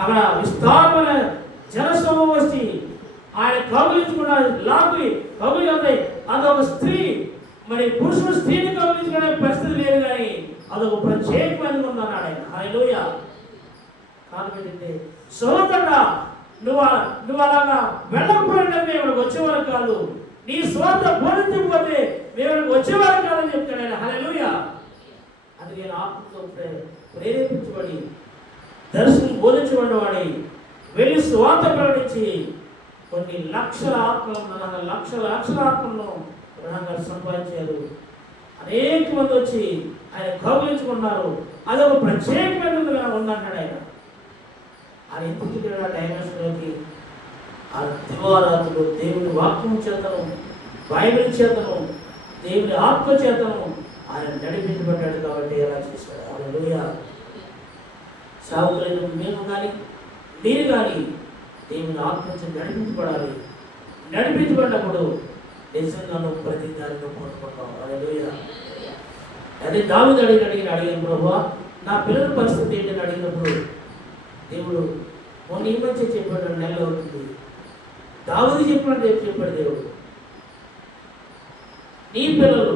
అక్కడ విస్తారమైన జనసమూహం వచ్చి ఆయన కౌగిలించుకున్న లాగి కౌగిలి అవుతాయి. అదొక స్త్రీ, మరి పురుషుడు స్త్రీని కౌగిలించుకునే పరిస్థితి లేదు, కానీ అదొక ప్రత్యేకమైన ఉందన్నాడు ఆయన. హల్లెలూయా. కాబట్టి సోదరుడా, నువ్వు అలాగా వెళ్ళకపోయినా మేము వచ్చేవారు కాదు. నీ స్వార్థ బోధించకపోతే మేము వచ్చేవారు కాదని చెప్తాడు ఆయన. హల్లెలూయా. అందుకే ఆత్మతో ప్రేరేపించబడి దర్శనం బోధించబడినవాడి వెళ్ళి స్వార్థ ప్రకటించి కొన్ని లక్షల ఆత్మలను లక్షల ఆత్మలను గ్రహంగా సంపాదించారు. అనేక మంది వచ్చి ఆయన కౌగిలించుకున్నారు. అదొక ప్రత్యేకమైనదిగా ఉందన్నాడు ఆయన. ఆయన ఎందుకు డైమెన్షన్లోకి ఆ దివారాత్రులు దేవుని వాక్యం చేతను, బైబిల్ చేతను, దేవుని ఆత్మ చేతను ఆయన నడిపించబడ్డాడు. కాబట్టి ఎలా చేశాడు. హల్లెలూయా. సావుకులైన మేము కానీ మీరు కానీ దేవుని ఆత్మ చేత నడిపించబడాలి. నడిపించబడినప్పుడు నిజంగానూ ప్రతి దానిలో పొందుకుంటాం. హల్లెలూయా. అదే దావీదు అడిగిన ప్రభువా నా పిల్లల పరిస్థితి ఏంటని అడిగినప్పుడు దేవుడు మొన్న ఈ మధ్య చెప్పాడు, 2 నెలలు అవుతుంది. దావీదు చెప్పాడు దేవుడు, నీ పిల్లలు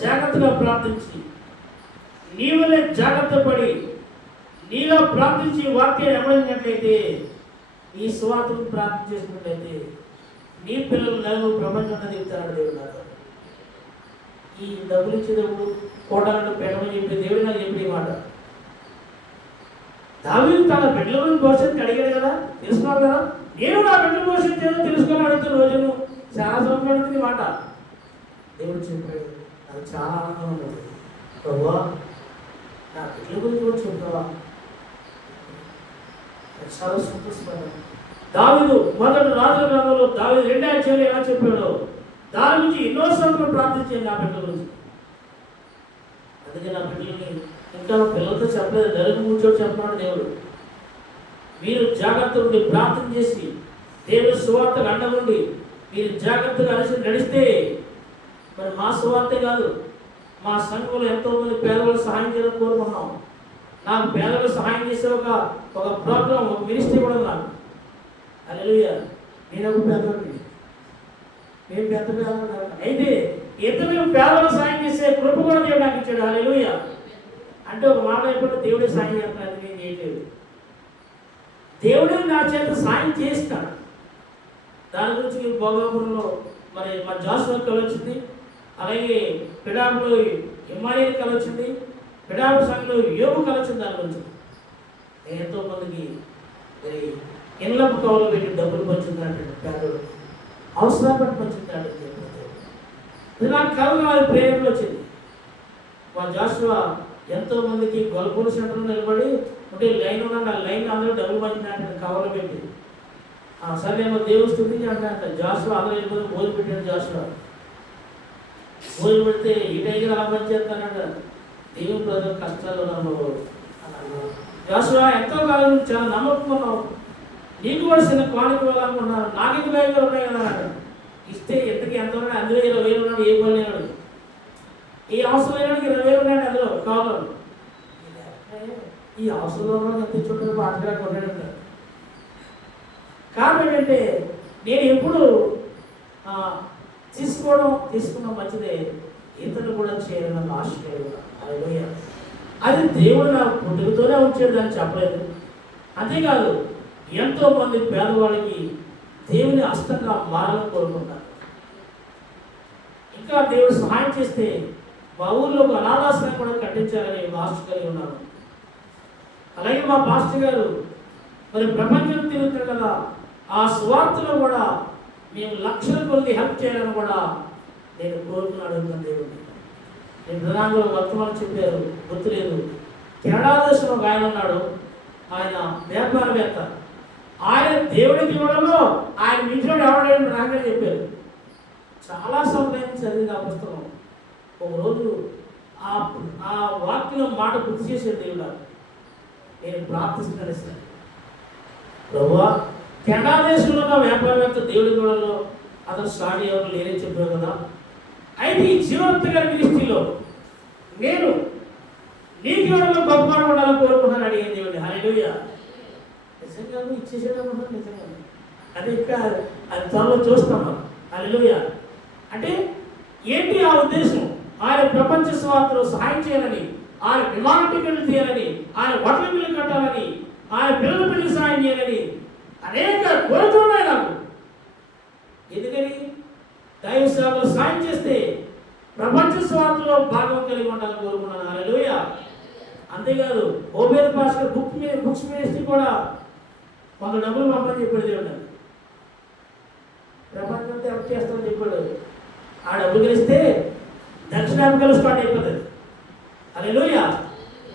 జాగ్రత్తగా ప్రార్థించి నీవనే జాగ్రత్త పడి నీలో ప్రార్థించి వాక్యాన్ని అమలించినట్లయితే, ఈ స్వార్థను ప్రార్థన చేసినట్లయితే నీ పిల్లలు నలుగురు ప్రపంచంలో దిగుతాడు దేవుడు. నాకు ఈ డబ్బులు ఇచ్చే దేవుడు కోటాలను పెట్టమని చెప్పి దేవుడు నాకు చెప్పిన మాట. దావీదు తన బిడ్డలను భవిష్యత్తు అడిగాడు కదా, తెలుసుకున్నాడు కదా. నేను నా బిడ్డల భవిష్యత్తు ఏదో తెలుసుకొని అడుగుతున్న రోజును చాలా సంబంధించిన మాట దేవుడు చెప్పాడు. నాకు చాలా ఆనందం ఉండదు. ప్రభువా నా బిడ్డల గురించి కూడా చెప్తావా? చాలా సంతోషపడ్డాను. దావీదు మొదటి రాజుల గ్రంథంలో దావీదు 2వ అధ్యాయంలో ఎలా చెప్పాడో దాని గురించి ఎన్నోసార్లు ప్రార్థించాను నా బిడ్డల గురించి. అందుకే నా బిడ్డలని ఇంకా పిల్లలతో చెప్పలేదు, నలుగు కూర్చోటి చెప్పన్నాడు దేవుడు. మీరు జాగ్రత్త ఉండి ప్రార్థన చేసి దేవుని సువార్తకు అండగుండి మీరు జాగ్రత్తగా నడిస్తే, మరి మా సువార్తే కాదు, మా సంఘంలో ఎంతోమంది పేదవాళ్ళు సహాయం చేయడం కోరుకున్నాం. నాకు పేదలకు సహాయం చేసే ఒక ప్రోగ్రామ్, ఒక మినిస్ట్రీ కూడా నాకు. హల్లెలూయా. నేను ఒక పేదవాడిని, నేను పెద్ద పేదవాడు. అయితే ఇతరులకు పేదలకు సహాయం చేసే కృప కూడా దేవుడు నాకు ఇచ్చాడు. హల్లెలూయా. అంటే ఒక మాట అయిపోతే దేవుడే సాయం చేస్తాడు, అది నేను చేయలేదు. దేవుడే నా చేత సాయం చేస్తాడు. దాని గురించి భోగాపురంలో మరి మా జాషువా కళ వచ్చింది, అలాగే పిడాపులో ఇమ్మానియల్ కళ వచ్చింది, పిడాపు సంఘంలో యోగు కళ వచ్చింది. దాని గురించి ఎంతో మందికి మరి ఇళ్ళపు కవులు పెట్టి డబ్బులు పంచుతాడు, పేదలు అవసరాన్ని పంచుతాడు. ఇది నాకు కళ ప్రేరణ వచ్చింది. మా జాషువా ఎంతో మందికి గొల్పూర్ సెంటర్లో నిలబడి ఉంటే లైన్ ఉన్న లైన్ అందరూ డబ్బులు పంచినట్టు కవర్లు పెట్టి సరే ఏమో దేవుడు స్థుతించి అంట. జాషువా అందరూ వెళ్ళిపోతే భోజనం పెట్టాడు. జాషువా భోజనం పెడితే ఈ టైంకి అలా పనిచేస్తానంట. దేవుడు ప్రజలు కష్టాలు ఉన్నాము. జాషువా ఎంతో కాలం చాలా నమ్మకం ఉన్నావు, నీకు కూడా చిన్న కానుక వెళ్ళాలనుకున్నాను, నాకు ఇంటి బ్యాగ్లో ఉన్నాయి కదా ఇస్తే ఎంతకి ఎంత ఉన్నాయి, అందులో 20,000 ఉన్నాడు, ఏ పని లేనాడు, ఈ అవసరం లేనాడికి 20,000 ఉన్నాడు, అందులో కావాలి. ఈ అవసరంలో ఎంత చుట్టూ పాటగా కొట్టాడు. కారణం ఏంటంటే నేను ఎప్పుడు తీసుకున్న మంచిదే, ఇతరులు కూడా చేయాలని ఆశ కలిగి అది దేవుడు నా పుట్టుకతోనే ఉంచాడు, దాన్ని చెప్పలేదు. అంతేకాదు ఎంతో మంది పేదవాళ్ళకి దేవుని హస్తంగా మారాలని కోరుకుంటారు. ఇంకా దేవుడు సహాయం చేస్తే మా ఊళ్ళో ఒక అనాథాశ్రమం కూడా కట్టించాలని ఆశ కలిగి ఉన్నాను. అలాగే మా పాస్టర్ గారు మరి ప్రపంచం తిరుగుతారు కదా, ఆ స్వార్థలో కూడా మేము లక్షల కొద్ది హెల్ప్ చేయాలని కూడా నేను కోరుకున్నాడు. దేవుడిని నేను ప్రధానంలో వర్తమానం చెప్పారు, గుర్తులేదు. కెనడా దేశంలో ఒక ఆయన ఉన్నాడు, ఆయన వ్యాపారవేత్త. ఆయన దేవుడికి ఇవ్వడంలో ఆయన మిత్రుడు ఎవడని రాగానే చెప్పారు. చాలా సమయం చదివింది ఆ పుస్తకం. ఒకరోజు ఆ వాక్యం మాట గుర్తు చేసే దేవుడు నేను ప్రార్థిస్తున్నాను సార్, ప్రభువా కెనడా దేశంలో ఉన్న వ్యాపారవేత్త దేవుడి గోడలో అతను స్టార్ట్ ఎవరు లేరని చెప్పారు కదా, అయితే ఈ జీవవంత గారి మినిస్ట్రీలో నేను నీకు ఇవ్వడంలో గొప్పగా ఉండాలని కోరుకుంటాను అడిగే దేవుడిని. హల్లెలూయా. నిజంగా ఇచ్చేసేటప్పుడు నిజంగా అది ఇంకా అది త్వరలో చూస్తాం మనం. హల్లెలూయా. అంటే ఏంటి ఆ ఉద్దేశం? ఆయన ప్రపంచ స్వార్థలో సహాయం చేయాలని, ఆయన విమాన టికెట్లు తీయాలని, ఆయన వడ్ల బిల్లు కట్టాలని, ఆయన పిల్లల పెళ్లి సహాయం చేయాలని అనేక కోరికలు ఉన్నాయి నాకు. ఎందుకని దైవ సేవలు సాయం చేస్తే ప్రపంచ స్వార్థలో భాగం కలిగి ఉండాలని కోరుకున్నాను. హల్లెలూయా. అంతేకాదు ఓబేల్ పాస్టర్ బుక్స్ మినిస్ట్రీ కూడా కొంత డబ్బులు పంపని చెప్పాడు దేవుడు. ప్రపంచంతో హెల్ప్ చేస్తామని చెప్పాడు. ఆ డబ్బులు కలిస్తే దక్షిణాఫ్రికాలో స్టార్ట్ అయిపోతుంది. హల్లెలూయా.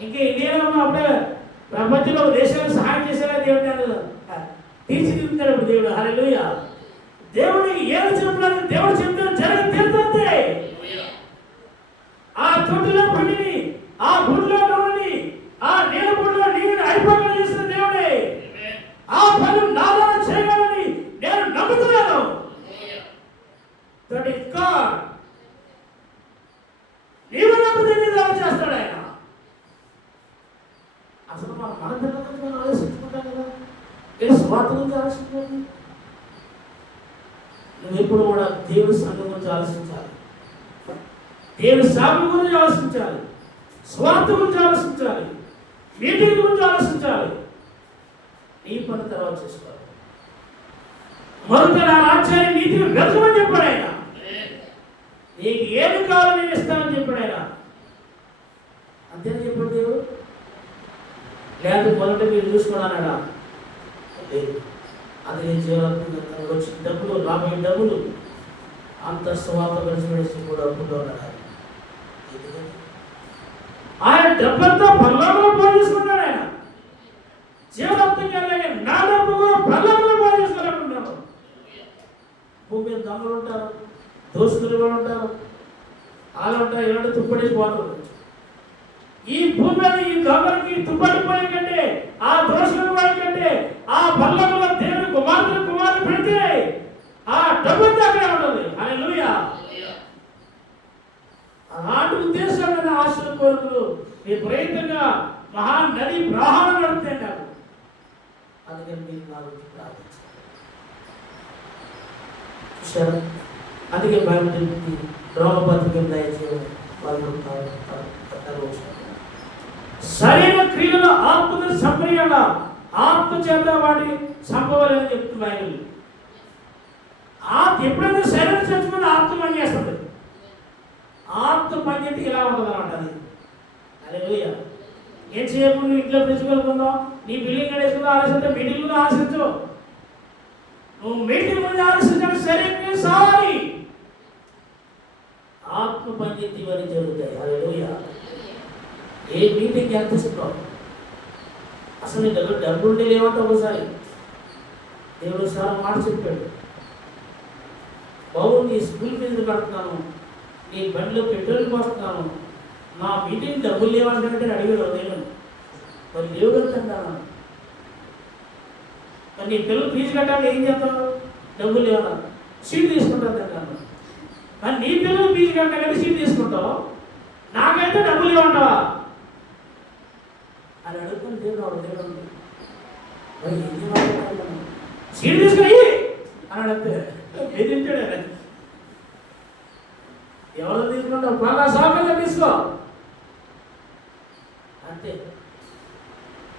ఇంకా ఇండియాలో అప్పుడే ప్రపంచంలో దేశాలకు సహాయం చేసేలా దేవుడు తీర్చిదిద్దుతాడు ఇప్పుడు దేవుడు. హల్లెలూయా. దేవుడికి ఏది చెప్పలేదు, దేవుడు చెప్తే జరగ తీరుతుంది. ఆ తొట్టిలో పండిని, ఆ గుడిలో నూనెని, ఆ నీళ్ళ గుడిలో నీళ్ళని అయిపోయి చేసిన దేవుడే ఆ పని నాలో చేయగలని నేను నమ్ముతున్నాను. That is God. నీవు నమ్మితే నీలో చేస్తాడు ఆయన. అసలు మన పిల్లల గురించి మనం ఆలోచించుకుంటాం కదా, ఇది స్వార్థ గురించి ఆలోచించాలి. నువ్వు ఎప్పుడు కూడా దేవుడి సంఘం గురించి ఆలోచించాలి, దేవుడి సేవల గురించి ఆలోచించాలి, స్వార్థ గురించి ఆలోచించాలి, మీటింగ్ గురించి ఆలోచించాలి. నీ పని తర్వాత చేసుకోవాలి. మొదట నా రాజ్యాన్ని నీతిని వెతకమని చెప్పాడు ఆయన. నీకు ఏది కావాలో నేను ఇస్తానని చెప్పాడు ఆయన. అంతేనా చెప్పాడు దేవుడు? లేదు మొదట మీరు చూసుకున్నాడా? లేదు. అది నేను జీవనం వచ్చిన డబ్బులు, రాబోయే డబ్బులు అంత స్వార్థ కలిసి కూడా అప్పుల్లో ఉన్నాడు. ఆయన డబ్బంతా పర్లోకంలో పోయి చేసుకున్నాడు. ఆయన జీవనంతంగా నా డబ్బు కూడా పర్లోకంలో పోయి చేసుకోవాలనుకున్నాను. భూమి మీద దొంగలు ఉంటారు, దోషులు కూడా ఉంటారు, వాళ్ళు ఉంటారు, ఇలాంటి తుప్పడేసి పోతారు. ఈ భూమి మీద ఈ దొంగలకి తుప్పడిపోయే కంటే, ఆ దోషులు వాడి కంటే, ఆ పర్లోకంలో దేవుని కుమారుడు పెడితే ఆ డబ్బంతా అక్కడే ఉంటుంది. హల్లెలూయా. అలాంటి ఉద్దేశాలైన ఆశల కోరికలు విపరీతంగా మహానది ప్రవాహం నడుపుతాయి నాకు. అందుకని మీరు నా గురించి ప్రార్థించారు. చూసారా? అందుకే బైబిల్ రోమపత్రిక దయచేసి వాళ్ళు సరైన క్రియలో ఆత్మను సంప్రియాల ఆత్మ చేత వాడిని సంపవాలని చెప్తుంది బైబిల్. ఎప్పుడైతే శరీరం చచ్చిపోతే ఆత్మ పని చేస్తుంది. ఆత్మ పని చేస్తే ఇలా ఉంటుంది అన్నమాట. అది హల్లెలూయా. ఏం చేయకుండా నువ్వు ఇంట్లో ఫ్రిడ్జ్ కొనుక్కుందాం, నీ బిల్డింగ్ కట్టేసుకుందాం ఆలోచిస్తే మీటింగ్లో ఆలోచించు. నువ్వు మీటింగ్ ముందు ఆలోచించాలి, శరీరం సావాలి. ఆత్మ పని చేస్తే ఇవన్నీ జరుగుతాయి. హల్లెలూయా. ఏ మీటింగ్ ఎంత ఇస్తున్నావు? అసలు నీ దగ్గర డబ్బులు లేవంటే ఒకసారి దేవుడు సార్ మాట చెప్పాడు, బాబు నీ స్కూల్ ఫీజులు కడుతున్నాను, నీ బండిలో పెట్రోల్ పోస్తున్నాను, నా మీటింగ్ డబ్బులు లేవంటే అడిగాడు దేవుడు. మరి దేవుడు అంటున్నాను, మరి నీ పిల్లలు ఫీజు కట్టాలి ఏం చేస్తావు? డబ్బులు లేవన్నా సీట్ తీసుకుంటాను అంటాను. మరి నీ పిల్లలు ఫీజు కట్టా కానీ సీట్ తీసుకుంటావు, నాకైతే డబ్బులు లేవంటావా అని అడుగుతాను. దేవుడు దేవుడు మరి సీట్ తీసుకుని అని అడిగితే బెదిరించాడు. ఎవరు తీసుకుంటావు? బాగా సాఫీగా తీసుకో అంతే.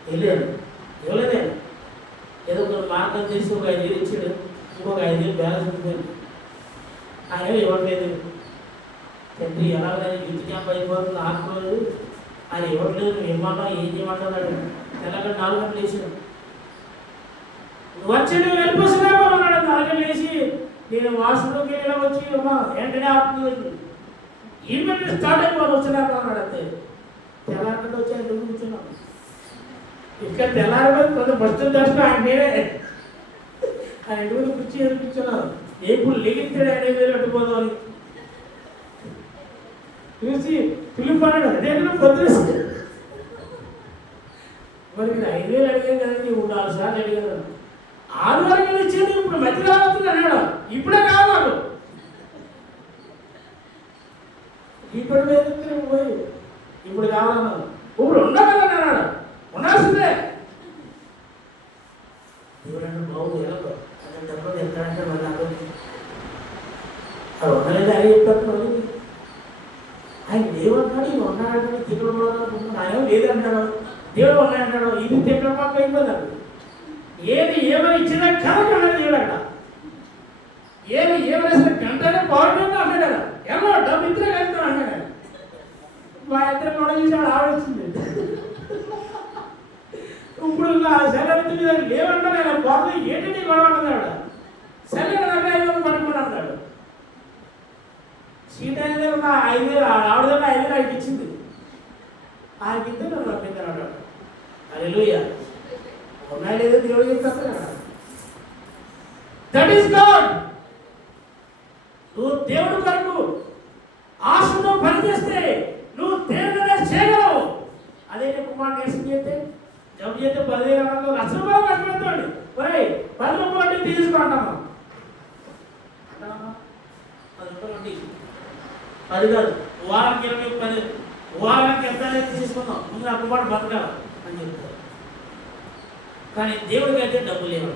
వెళ్ళాను ఇవ్వలేదే, ఏదో ఒక మార్గం చేసి ఒక 5,000 ఇచ్చాడు, ఇంకొక 5,000 బ్యాలెన్స్ ఉంటుంది. ఆయన ఇవ్వట్లేదు. తండ్రి ఎలాగైనా యూత్ క్యాంప్ అయిపోతుంది, ఆకులేదు ఆయన ఇవ్వట్లేదు, నువ్వు ఇవ్వమన్నా ఏం చేయమంటాడు. తెల్లగా 4 గంటలు వేసాడు. నువ్వు వచ్చి నువ్వు వెళ్ళిపోతున్నావు అన్నాడు. 4 గంటలు వేసి నేను వాష్రూమ్కి వెళ్ళి వచ్చి వెంటనే ఆపుతుంది. ఈవెంట్ స్టార్ట్ అయిపోయి వచ్చినాక అన్నాడు. అంతే తెల్లారంటే వచ్చి ఆయన కూర్చున్నాను. ఇంకా తెల్లారిపోయి ఫస్ట్ దర్శనం ఆయన నేనే ఆయన ఇంటి కూర్చి కూర్చున్నాను. ఎప్పుడు లెగించాడు ఆయన వేలు అట్టుకోదు అని చూసి పిలుపన్నాడు. అదే పొద్దు మరి మీరు 5,000 అడిగాను కదండి, 4 సార్లు అడిగాను. 6 వరకు ఇచ్చేది ఇప్పుడు మధ్య రావద్దు అన్నాడు. ఇప్పుడే కావాలి ఇప్పుడు పోయి ఇప్పుడు కావాలన్నాడు. ఇప్పుడు ఉండగలను అన్నాడు. ఉండాల్సిందే. ఎవరంటే బాబు ఎలా అదే డబ్బులు ఎంతంటే మళ్ళీ అది ఉండలేదు అని చెప్తాను. ఆయన దేవుడు ఇవి ఉన్నాడంటే తిరుగుడు ఆయన లేదంటాడు, దేవుడు ఉన్నాయంటాడు. ఇది తిట్టడం మాకు అయిపోతాడు. ఏది ఏమైనా ఇచ్చినా కనుక దేవుడు అక్కడ ఏది ఏమైనా గంటనే పాడుతుందో అన్నాడు. ఏమో డబ్బు ఇద్దరే కలుగుతాను అన్నాడు. మా ఇద్దరు గొడవ చూసాడు, ఆలోచించింది. ఇప్పుడు సెలవు మీద లేవంటే నేను పోతే ఏంటి గొడవ అన్నాడు. సెలవు 5,000 పట్టుకుని అన్నాడు. సీట్ అనేది ఒక 5,000 ఆవిడ 5,000 ఆయనకి ఇచ్చింది. ఆయనకిస్తే నన్ను రప్పించాను అన్నాడు. హల్లెలూయా. ఉన్నాయి లేదో దేవుడు చెప్తాడు కదా. That is God. నువ్వు దేవుడు కొరకు ఆశతో పనిచేస్తే నువ్వు దేవుడినే చేయగలవు. అదే కుమార్ నేర్చుకు చేస్తే జబ్బు చేస్తే 10,000 లక్ష రూపాయలు కట్టుకుంటాడు. ఒరే 10 రూపాయలు తీసుకుంటాను. 10 రూపాయలు 10 కాదు, వారానికి 20, 10 వారానికి ఎంత తీసుకుందాం, ముందు అప్పుబాటు బతకాలి అని చెప్తారు. కానీ దేవుడికి అయితే డబ్బు లేవు.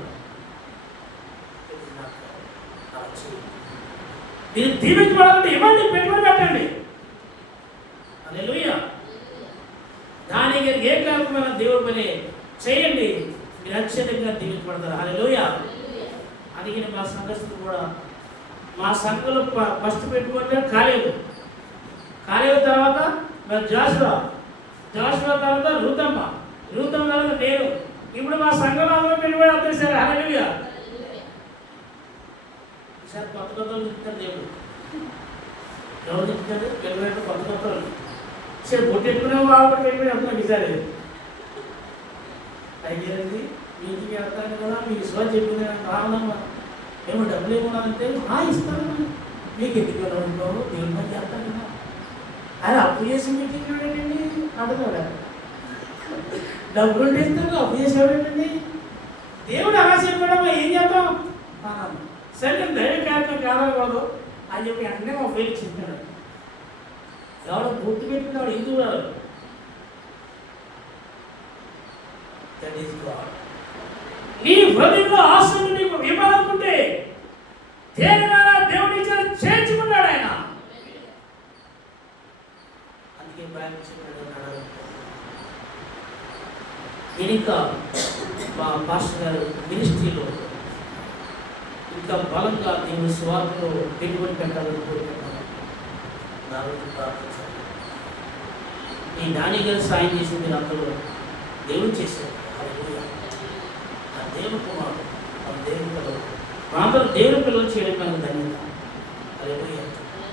మీరు దీవించబడాలంటే ఇవ్వండి, పెట్టుబడి పెట్టండి. హల్లెలూయా. దానికి ఏ కారణమైన దేవుడి పని చేయండి, మీరు అత్యధికంగా దీవించబడతారు. హల్లెలూయా. అందుకని మా సంఘస్థులు కూడా మా సంఘంలో ఫస్ట్ పెట్టుకుంటే కాలేవు తర్వాత మరి జాషువా తర్వాత రూతమ్మ తర్వాత నేను. ఇప్పుడు మా సంఘంలో పెట్టుబడి వచ్చేసారు. హల్లెలూయా. ఈసారి కొత్త చెప్తారు దేవుడు. ఎవరు చెప్తారు? పెళ్ళి కొత్త సరే బొట్టెట్టుకునే బాగుపడి పెట్టుబడి వస్తున్నాం. ఈసారి అయితే మీకు వెళ్తాను కదా, మీ విశ్వాసం చెప్పుకునే రావడమ్మా ఏమో డబ్బులు ఏమన్నానంటే ఇస్తాను మీకు ఎందుకు వెళ్ళాము దేవుని పని చేస్తాను కదా. ఆయన అప్పు చేసి మీటింగ్ ఏంటండి అంటున్నాడు. డబ్బులు ఉంటే ఇస్తాను, అప్పు చేసేవాడేంటండి. దేవుడు అలా చెప్పాడమ్మా ఏం చేద్దాం. సరే దైవ కార్యక్రమం కాదకూడదు అని చెప్పి అన్నీ మా పేరు చెప్పాడు. ఎవడో గుర్తు పెట్టుకున్నాడు హిందువు గారు. That is God. నీ హృదయంలో ఆశను నీకు ఇవ్వాలనుకుంటే దేనివైనా దేవుడి చేర్చుకున్నాడు ఆయన. అందుకే బైబిల్ చెప్పాడు, ఇంకా మా పాస్టర్ గారు మినిస్ట్రీలో ఇంకా బలంగా నేను స్వార్థలో పెట్టుబడి పెట్టాలని కోరుకుంటున్నాను. నా రోజు ప్రార్థించాలి. ఈ నాని గారు సాయం చేసి మీరు అందరూ దేవుడు చేశారు. నా దేవుడు కుమారుడు, మన దేవుని పిల్లలు, మా అందరూ దేవుని పిల్లలు చేయడం నాకు ధన్యత. అదే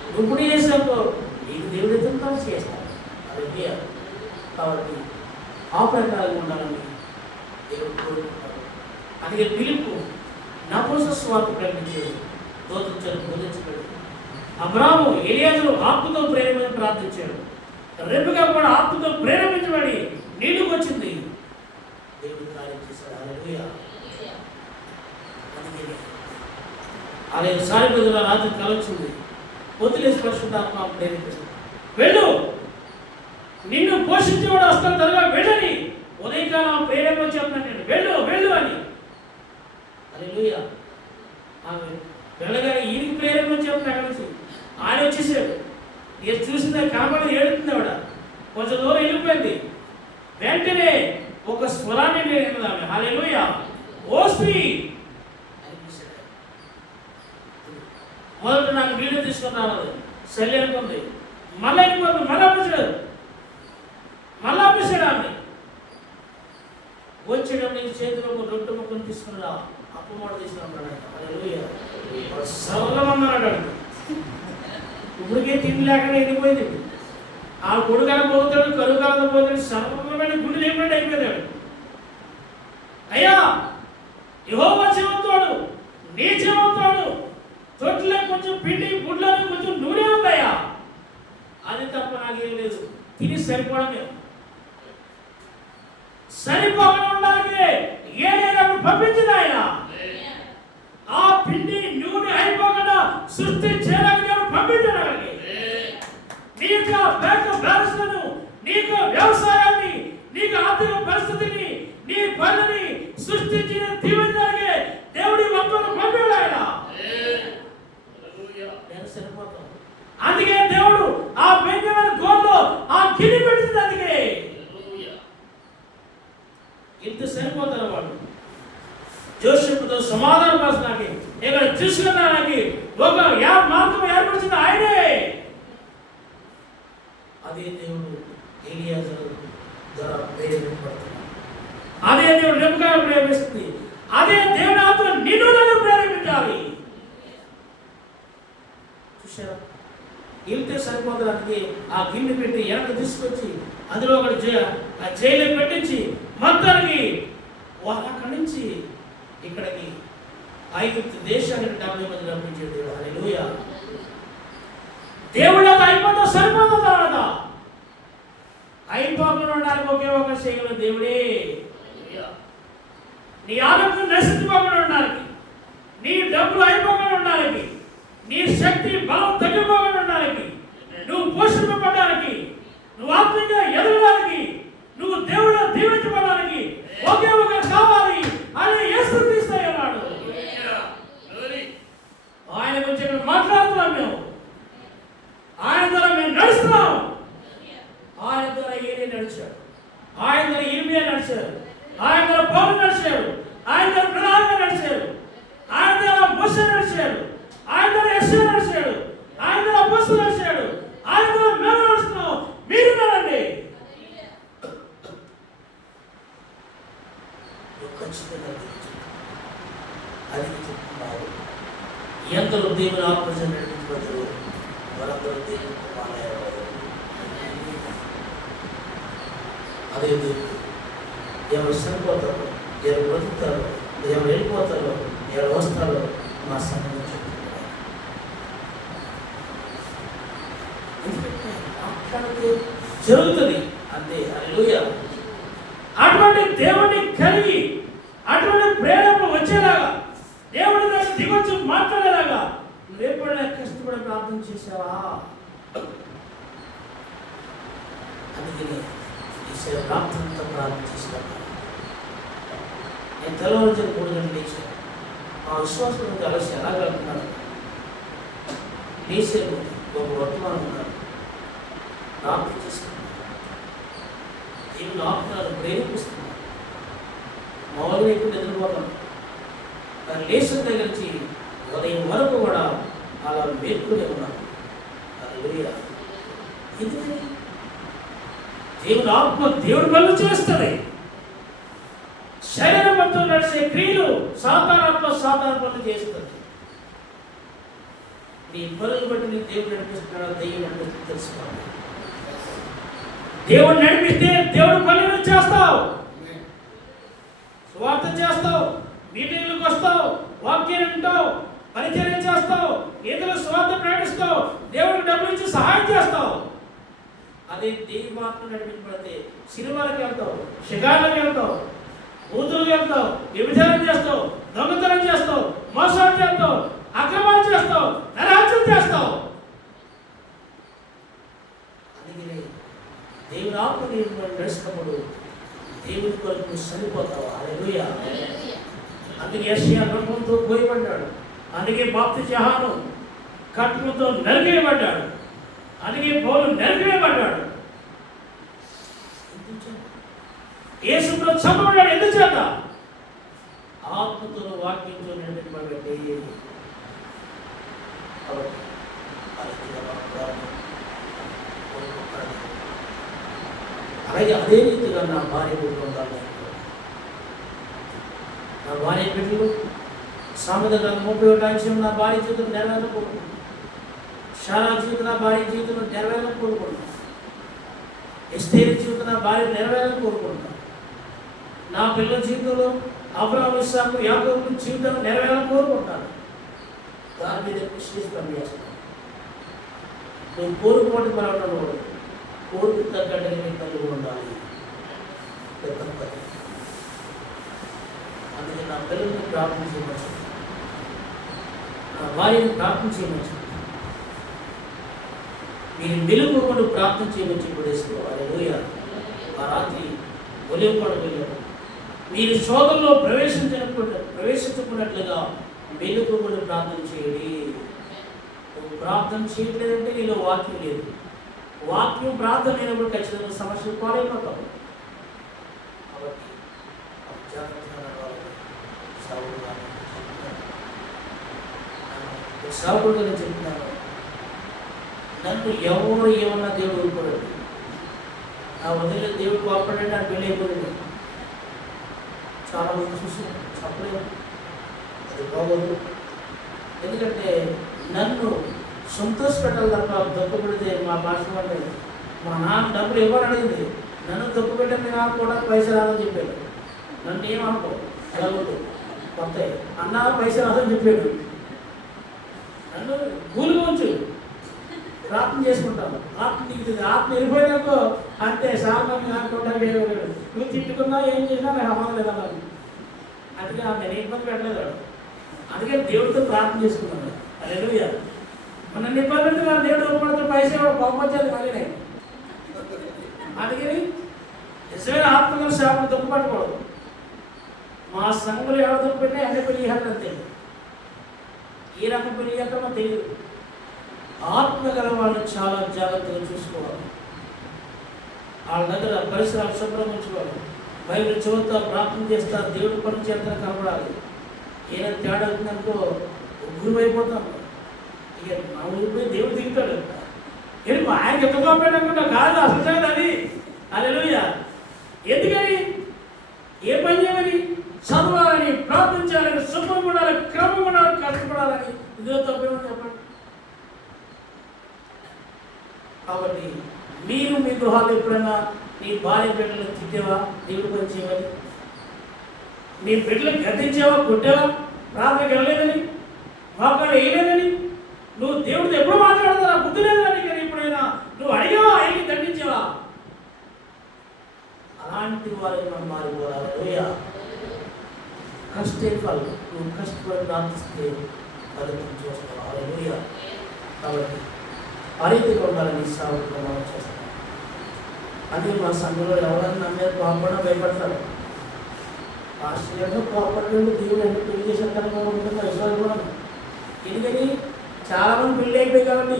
ఇప్పుడు చేసాకో నీకు దేవుడు ఎంతో చేస్తాను. అదే కాబట్టి ఆ ప్రకారంగా ఉండాలని దేవుడు కోరుకుంటారు. అందుకే పిలుపు నా కోసం స్వార్థ ప్రకటించాడు, దోచించాడు, బోధించాడు. అబ్రాహాము ఎలియాజరు ఆత్మతో ప్రేరేపని ప్రార్థించాడు. రెబెకా కూడా ఆత్మతో ప్రేరేపించబడి నీళ్లకు వచ్చింది. దేవుడు కార్యం చేశాడు. హల్లెలూయా. అందుకే అలాగే సారిపదుల రాత్రి కలొచ్చింది. పొద్దులేసి పరిశుద్ధాత్మ ప్రేరేపించాడు. వెళ్ళు, నిన్ను పోషించేవాడు వస్తాను త్వరగా వెళ్ళని ఉదయకాలం ప్రేరేపణ చెప్తున్నాను నేను. వెళ్ళు వెళ్ళు అని. హల్లెలూయా. ఆమె వెళ్ళగానే ఈయనకి ప్రేరేపణ చెప్తున్నా కలిసి ఆయన వచ్చేసాడు. ఇక చూసిందా కనబడి ఏడుతుంది ఆవిడ. కొంచెం దూరం వెళ్ళిపోయింది. వెంటనే ఒక స్వరాన్ని నేర్చుకుంది ఆమె. హల్లెలూయా. ఓ స్త్రీ మొదట నాకు వీడియో తీసుకుని రావాలి సెల్ అనుకుంది. మళ్ళీ వెళ్ళిపోతుంది. మళ్ళీ ఆపేసాడు. ఆమె వచ్చేటప్పుడు నీ చేతిలో ఒక రొట్టె ముక్కను తీసుకుని రా, అప్పు మూట తీసుకున్నాడు. సరళమన్నాడు. ఇప్పటికే తిండి లేకుండా వెళ్ళిపోయింది. ఆ కొడుకన పోతాడు, కరువుకాలం పోతాడు, సరళమైన గుండె లేకుండా అయిపోయాడు. అయ్యా యెహోవా జీవంతోడు, నీ జీవంతోడు, తొట్టిలో కొంచెం పిండి గుడ్లో కొంచెం నూనె ఉందయ్యా, అది తప్ప నాకేం లేదు. తిని సరిపోవడమే. సరిపోకుండా ఉండడానికి ఏదైనా పంపించింది ఆయన. ఆ పిండి నూనె అయిపోకుండా సృష్టించడానికి పంపించడానికి నీకు బ్యాంకు బ్యాలెన్స్లను, నీకు వ్యవసాయాన్ని, నీకు ఆర్థిక పరిస్థితిని, నీ పనిని సృష్టించిన దీవించడానికి దేవుడి వంతులు పంపాడు ఆయన. సరిపోతాం. అందుకే దేవుడు ఆ బెంజమిన్ గోల్లో ఆ గిన్నె పెట్టింది. అందుకే ఇంత సరిపోతారు వాళ్ళు. జోషపుతో సమాధానం పరచడానికి, ఇక్కడ తీసుకురావడానికి ఒక మార్గం ఏర్పరిచింది ఆయనే. అదే దేవుడు ఎలియాజరు ద్వారా ప్రేరేపించబడుతున్నాడు. అదే దేవుడు రెబెకాను ప్రేరేపిస్తుంది. అదే దేవుడు ఆత్మ నిన్ను నన్ను ప్రేరేపించాలి. చూసారా? వెళ్తే సరిపోతానికి ఆ గిన్నె పెట్టి వెనక తీసుకొచ్చి అందులో ఒకటి జైలు పెట్టించి మొత్తానికి అక్కడి నుంచి ఇక్కడికి ఐగుప్తు దేశానికి 70 మంది రప్పించే దేవుడు. హల్లెలూయా. దేవుడు అది అయిపోతా సరిపోతా తర్వాత అయిపోకుండా ఉండడానికి ఒకే ఒక చేయగల దేవుడే. నీ ఆరోగ్యం నశించుకోకుండా ఉండడానికి, నీ డబ్బులు అయిపోకుండా ఉండడానికి, నీ శక్తి బలం తగ్గిపోకుండా ఉండడానికి, నువ్వు పోషింపబడడానికి, నువ్వు ఆత్మీయంగా ఎదగడానికి, నువ్వు దేవుడు దీవించబడడానికి ఒకే ఒక కావాలి. ఆయన యేసుక్రీస్తు అన్నాడు. ఆయన గురించి ఇక్కడ మాట్లాడుతున్నాం మేము. ఆయన ద్వారా మేము నడుస్తున్నాం. ఆయన ద్వారా ఏలే నడిచాడు, ఆయన ద్వారా ఇర్మియా నడిచాడు, ఆయన ద్వారా పౌలు నడిచాడు, ఆయన ద్వారా ప్రధానంగా నడిచాడు, ఆయన ద్వారా మోషే నడిచాడు, ఆయన ద్వారా యెషయా నడిచాడు, ఆయన ద్వారా అపోస్తలులు నడిచాడు, ఆయన ద్వారా మేము నడుస్తున్నాం. మీరు నడండి. అది చెప్తున్నారు. ఎందరో దేవుని ఆత్మజన నడిపించబడ్డారు, వారందరూ దేవుని కుమారులయ్యారు. అదే దేవుడు ఎవరు సరిపోతారో, ఎవరు బ్రతుకుతారో, ఎవరు వెళ్ళిపోతారో, ఎవరు వస్తారో మా సంఘం జరుగుతుంది అంతే. హల్లెలూయా. అటువంటి దేవుడిని కలిగి, అటువంటి ప్రేరణ వచ్చేలాగా, దేవుడి దగ్గర దిగొచ్చి మాట్లాడేలాగా నువ్వు ఎప్పుడైనా కష్టపడి ప్రార్థన చేశావా? అందుకని ఈ ప్రార్థనతో ప్రార్థన చేశాను. నేను తెల్లవారుజాము 3 గంటలు లేచాను. మా విశ్వాసం కలిసి ఎలాగలుగుతున్నాను లేచాను. ఒక వర్తమానం ఉన్నాను, ప్రార్థన చేసుకున్నాను. దేవుడు ఆత్మను ప్రేరేపిస్తున్నాను. తను లేచిన దగ్గర నుంచి ఉదయం వరకు కూడా అలా మేల్కొనే ఉన్నారు. హల్లెలూయా. ఎందుకని? దేవుని ఆత్మ దేవుడి పనులు చేస్తుంది. శరీరంతో నడిచే క్రియలు సాధారణ పనులు చేస్తుంది. నీ పనులు బట్టి నీ దేవుడు నడిపిస్తున్నాడు, దెయ్యం నడిపిస్తుంది తెలుసుకోవాలి. దేవుడు నడిపిస్తే దేవుడు పనులు చేస్తావు, స్వార్థ చేస్తావు, మీటింగ్లకు వస్తావు, వాక్యం వింటావు, పరిచర్య చేస్తావు, ఏదో స్వార్థ ప్రకటిస్తావు, దేవుడికి డబ్బులు ఇచ్చి సహాయం చేస్తావు. అదే దేవుని మాత్రం నడిపించబడితే సినిమాలకు వెళ్తావు, షికార్లకు వెళ్తావు, కూతురులకు వెళ్తావు, వ్యభిచారం చేస్తావు, దొంగతనం చేస్తావు, మోసాలు చేస్తావు, అక్రమాలు చేస్తావు, నరహత్యం చేస్తావు. అందుకని దేవుని ఆత్మ నడిచినప్పుడు దేవుని కొరకు సరిపోతావు. హల్లెలూయా. అందుకే యెషయా రక్తంతో పోయబడ్డాడు. అందుకే బాప్తిస్మం యోహాను ఖడ్గంతో నరికేయబడ్డాడు. అందుకే పౌలు నరికేయబడ్డాడు. యేసుతో చంపబడ్డాడు. ఎందుచేత? ఆత్మతో వాక్యంతో నడిపించబడ్డాడు. అలాగే అదే రీతిగా నా భార్య ఉండాలి. నా భార్య బిడ్డలు సామెతల 31 నా భార్య జీవితం నెరవేర్లను కోరుకుంటున్నాను. శారా జీవితం నా భార్య జీవితంలో నెరవేర్లను కోరుకుంటున్నాను. ఎస్తేరు జీవితం నా భార్య నెరవేర్లను కోరుకుంటున్నాను. నా పిల్లల జీవితంలో అబ్రహాము ఇస్సాకు యాకోబు జీవితం నెరవేర్లను కోరుకుంటాను. దాని మీద కృషి పనిచేస్తాను. నువ్వు కోరుకోవడం మరొకటి కోరిక తగ్గట్టుగా నీ కలిగి ఉండాలి. అందుకే నా పిల్లల్ని ప్రార్థన చేయవచ్చు, నా భార్యని ప్రార్థన చేయవచ్చు, మీరు మెలుగుకుండా ప్రార్థన చేయవచ్చు. ఇప్పుడు హల్లెలూయా. ఆ రాత్రి ఒలివపాడు వెళ్ళారు. మీరు శోధనలో ప్రవేశించుకున్నట్లుగా మెలుగుకుండా ప్రార్థన చేయండి. నువ్వు ప్రార్థన చేయట్లేదంటే నీలో వాక్యం లేదు. వాక్యం ప్రార్థన లేనప్పుడు ఖచ్చితంగా సమస్యలు పాడైపోతావు. కాబట్టి సాగుడుగా చెప్తున్నాను, నన్ను ఎవరు ఏమన్నా దేవుడు ఊరుకోలేదు. నా వదిలే దేవుడు కోపడంటే నాకు పెళ్ళి అయిపోయింది. చాలా మంది చూసి చెప్పలేదు, అది బాగోదు. ఎందుకంటే నన్ను సంతోషపెట్టాలి తప్ప దొక్కపెడితే మా భాష అంటే మా నాన్న డబ్బులు ఇవ్వని అడిగింది. నన్ను దొక్కపెట్టే మీ నాన్న కూడా పైసలు రాదని చెప్పాడు. నన్ను ఏమనుకో ఎలాగొద్దు కొత్త అన్న పైసలు రాదని చెప్పాడు. నన్ను కూలి ఉంచు, ప్రార్థన చేసుకుంటాను. ఆత్మ దిగుతుంది. ఆత్మ వెళ్ళిపోయాక అంతే సామాన్య అనుకుంటా నువ్వు తిట్టుకున్నా ఏం చేసినా నాకు అమ్మాలి లేదా మరి. అందుకే నేను ఇబ్బంది పెట్టలేదు. అందుకే దేవుడితో ప్రార్థన చేసుకున్నాను. హల్లెలూయా. మన నిబంధన నా దేవుడు ఒప్పుకుంటే పైసలు పంపొచ్చేది మళ్ళీ నేను. అందుకని నిజమైన ఆత్మగా శాపం దుఃఖపడకూడదు. మా సంఘంలో ఎవరు దుఃఖపెట్టినా అన్ని పెళ్లి అంతే. ఈ రకం పెళ్లి చేస్తామో తెలియదు. ఆత్మ గల వాళ్ళు చాలా జాగ్రత్తగా చూసుకోవాలి. వాళ్ళ దగ్గర పరిసరాలు శుభ్రం ఉంచుకోవాలి. బైబిల్ చదువుతా, ప్రార్థన చేస్తా, దేవుడి పని చేస్తా కనబడాలి. ఏదైనా తేడా ఉందనుకో గురువు అయిపోతాం. ఇక మా ఊరిపోయి దేవుడు దిగుతాడు. ఏంటి మా ఆయన ఎంత గొప్పనుకుంటా కాదు, అసలు అది. హల్లెలూయా. ఎందుకని? ఏ పని చేయమని? చదవాలని, ప్రార్థించాలని, శుభ్రం ఉండాలి, క్రమం ఉండాలి, కష్టపడాలని. ఇదో తప్పేమని చెప్పండి. కాబట్టి మీరు మీ గృహాలు ఎప్పుడైనా నీ భార్య బిడ్డలను తిట్టేవా? దేవుడి పని చేయమని. నీ బిడ్డలను గద్దించావా, కొట్టావా? ప్రార్థనకి వెళ్ళలేదని, వాకాలు వేయలేదని, నువ్వు దేవుడితో ఎప్పుడు మాట్లాడతావా? బుద్ధి లేదని కానీ ఎప్పుడైనా నువ్వు అడిగావా? ఆయన్ని దండించావా? అలాంటి వారికి మనం మారిపోవాలి. కష్టే ఫలం. నువ్వు కష్టపడి ప్రార్థిస్తే ఫలితం చూస్తావు. హల్లెలూయా. కాబట్టి అరీతిగా ఉండాలని సాగుగా మనం చేస్తాం. అది మా సంఘంలో ఎవరైనా నా మీద కోపడా భయపడతారు. ఆశ్చర్యంగా కోపడ్డాడు దేవుడు ఎందుకు పెళ్లి చేసిన కనుక ఉంటుంది విశ్వాసం కూడా. ఎందుకని? చాలామంది పెళ్ళి అయిపోయి కాబట్టి.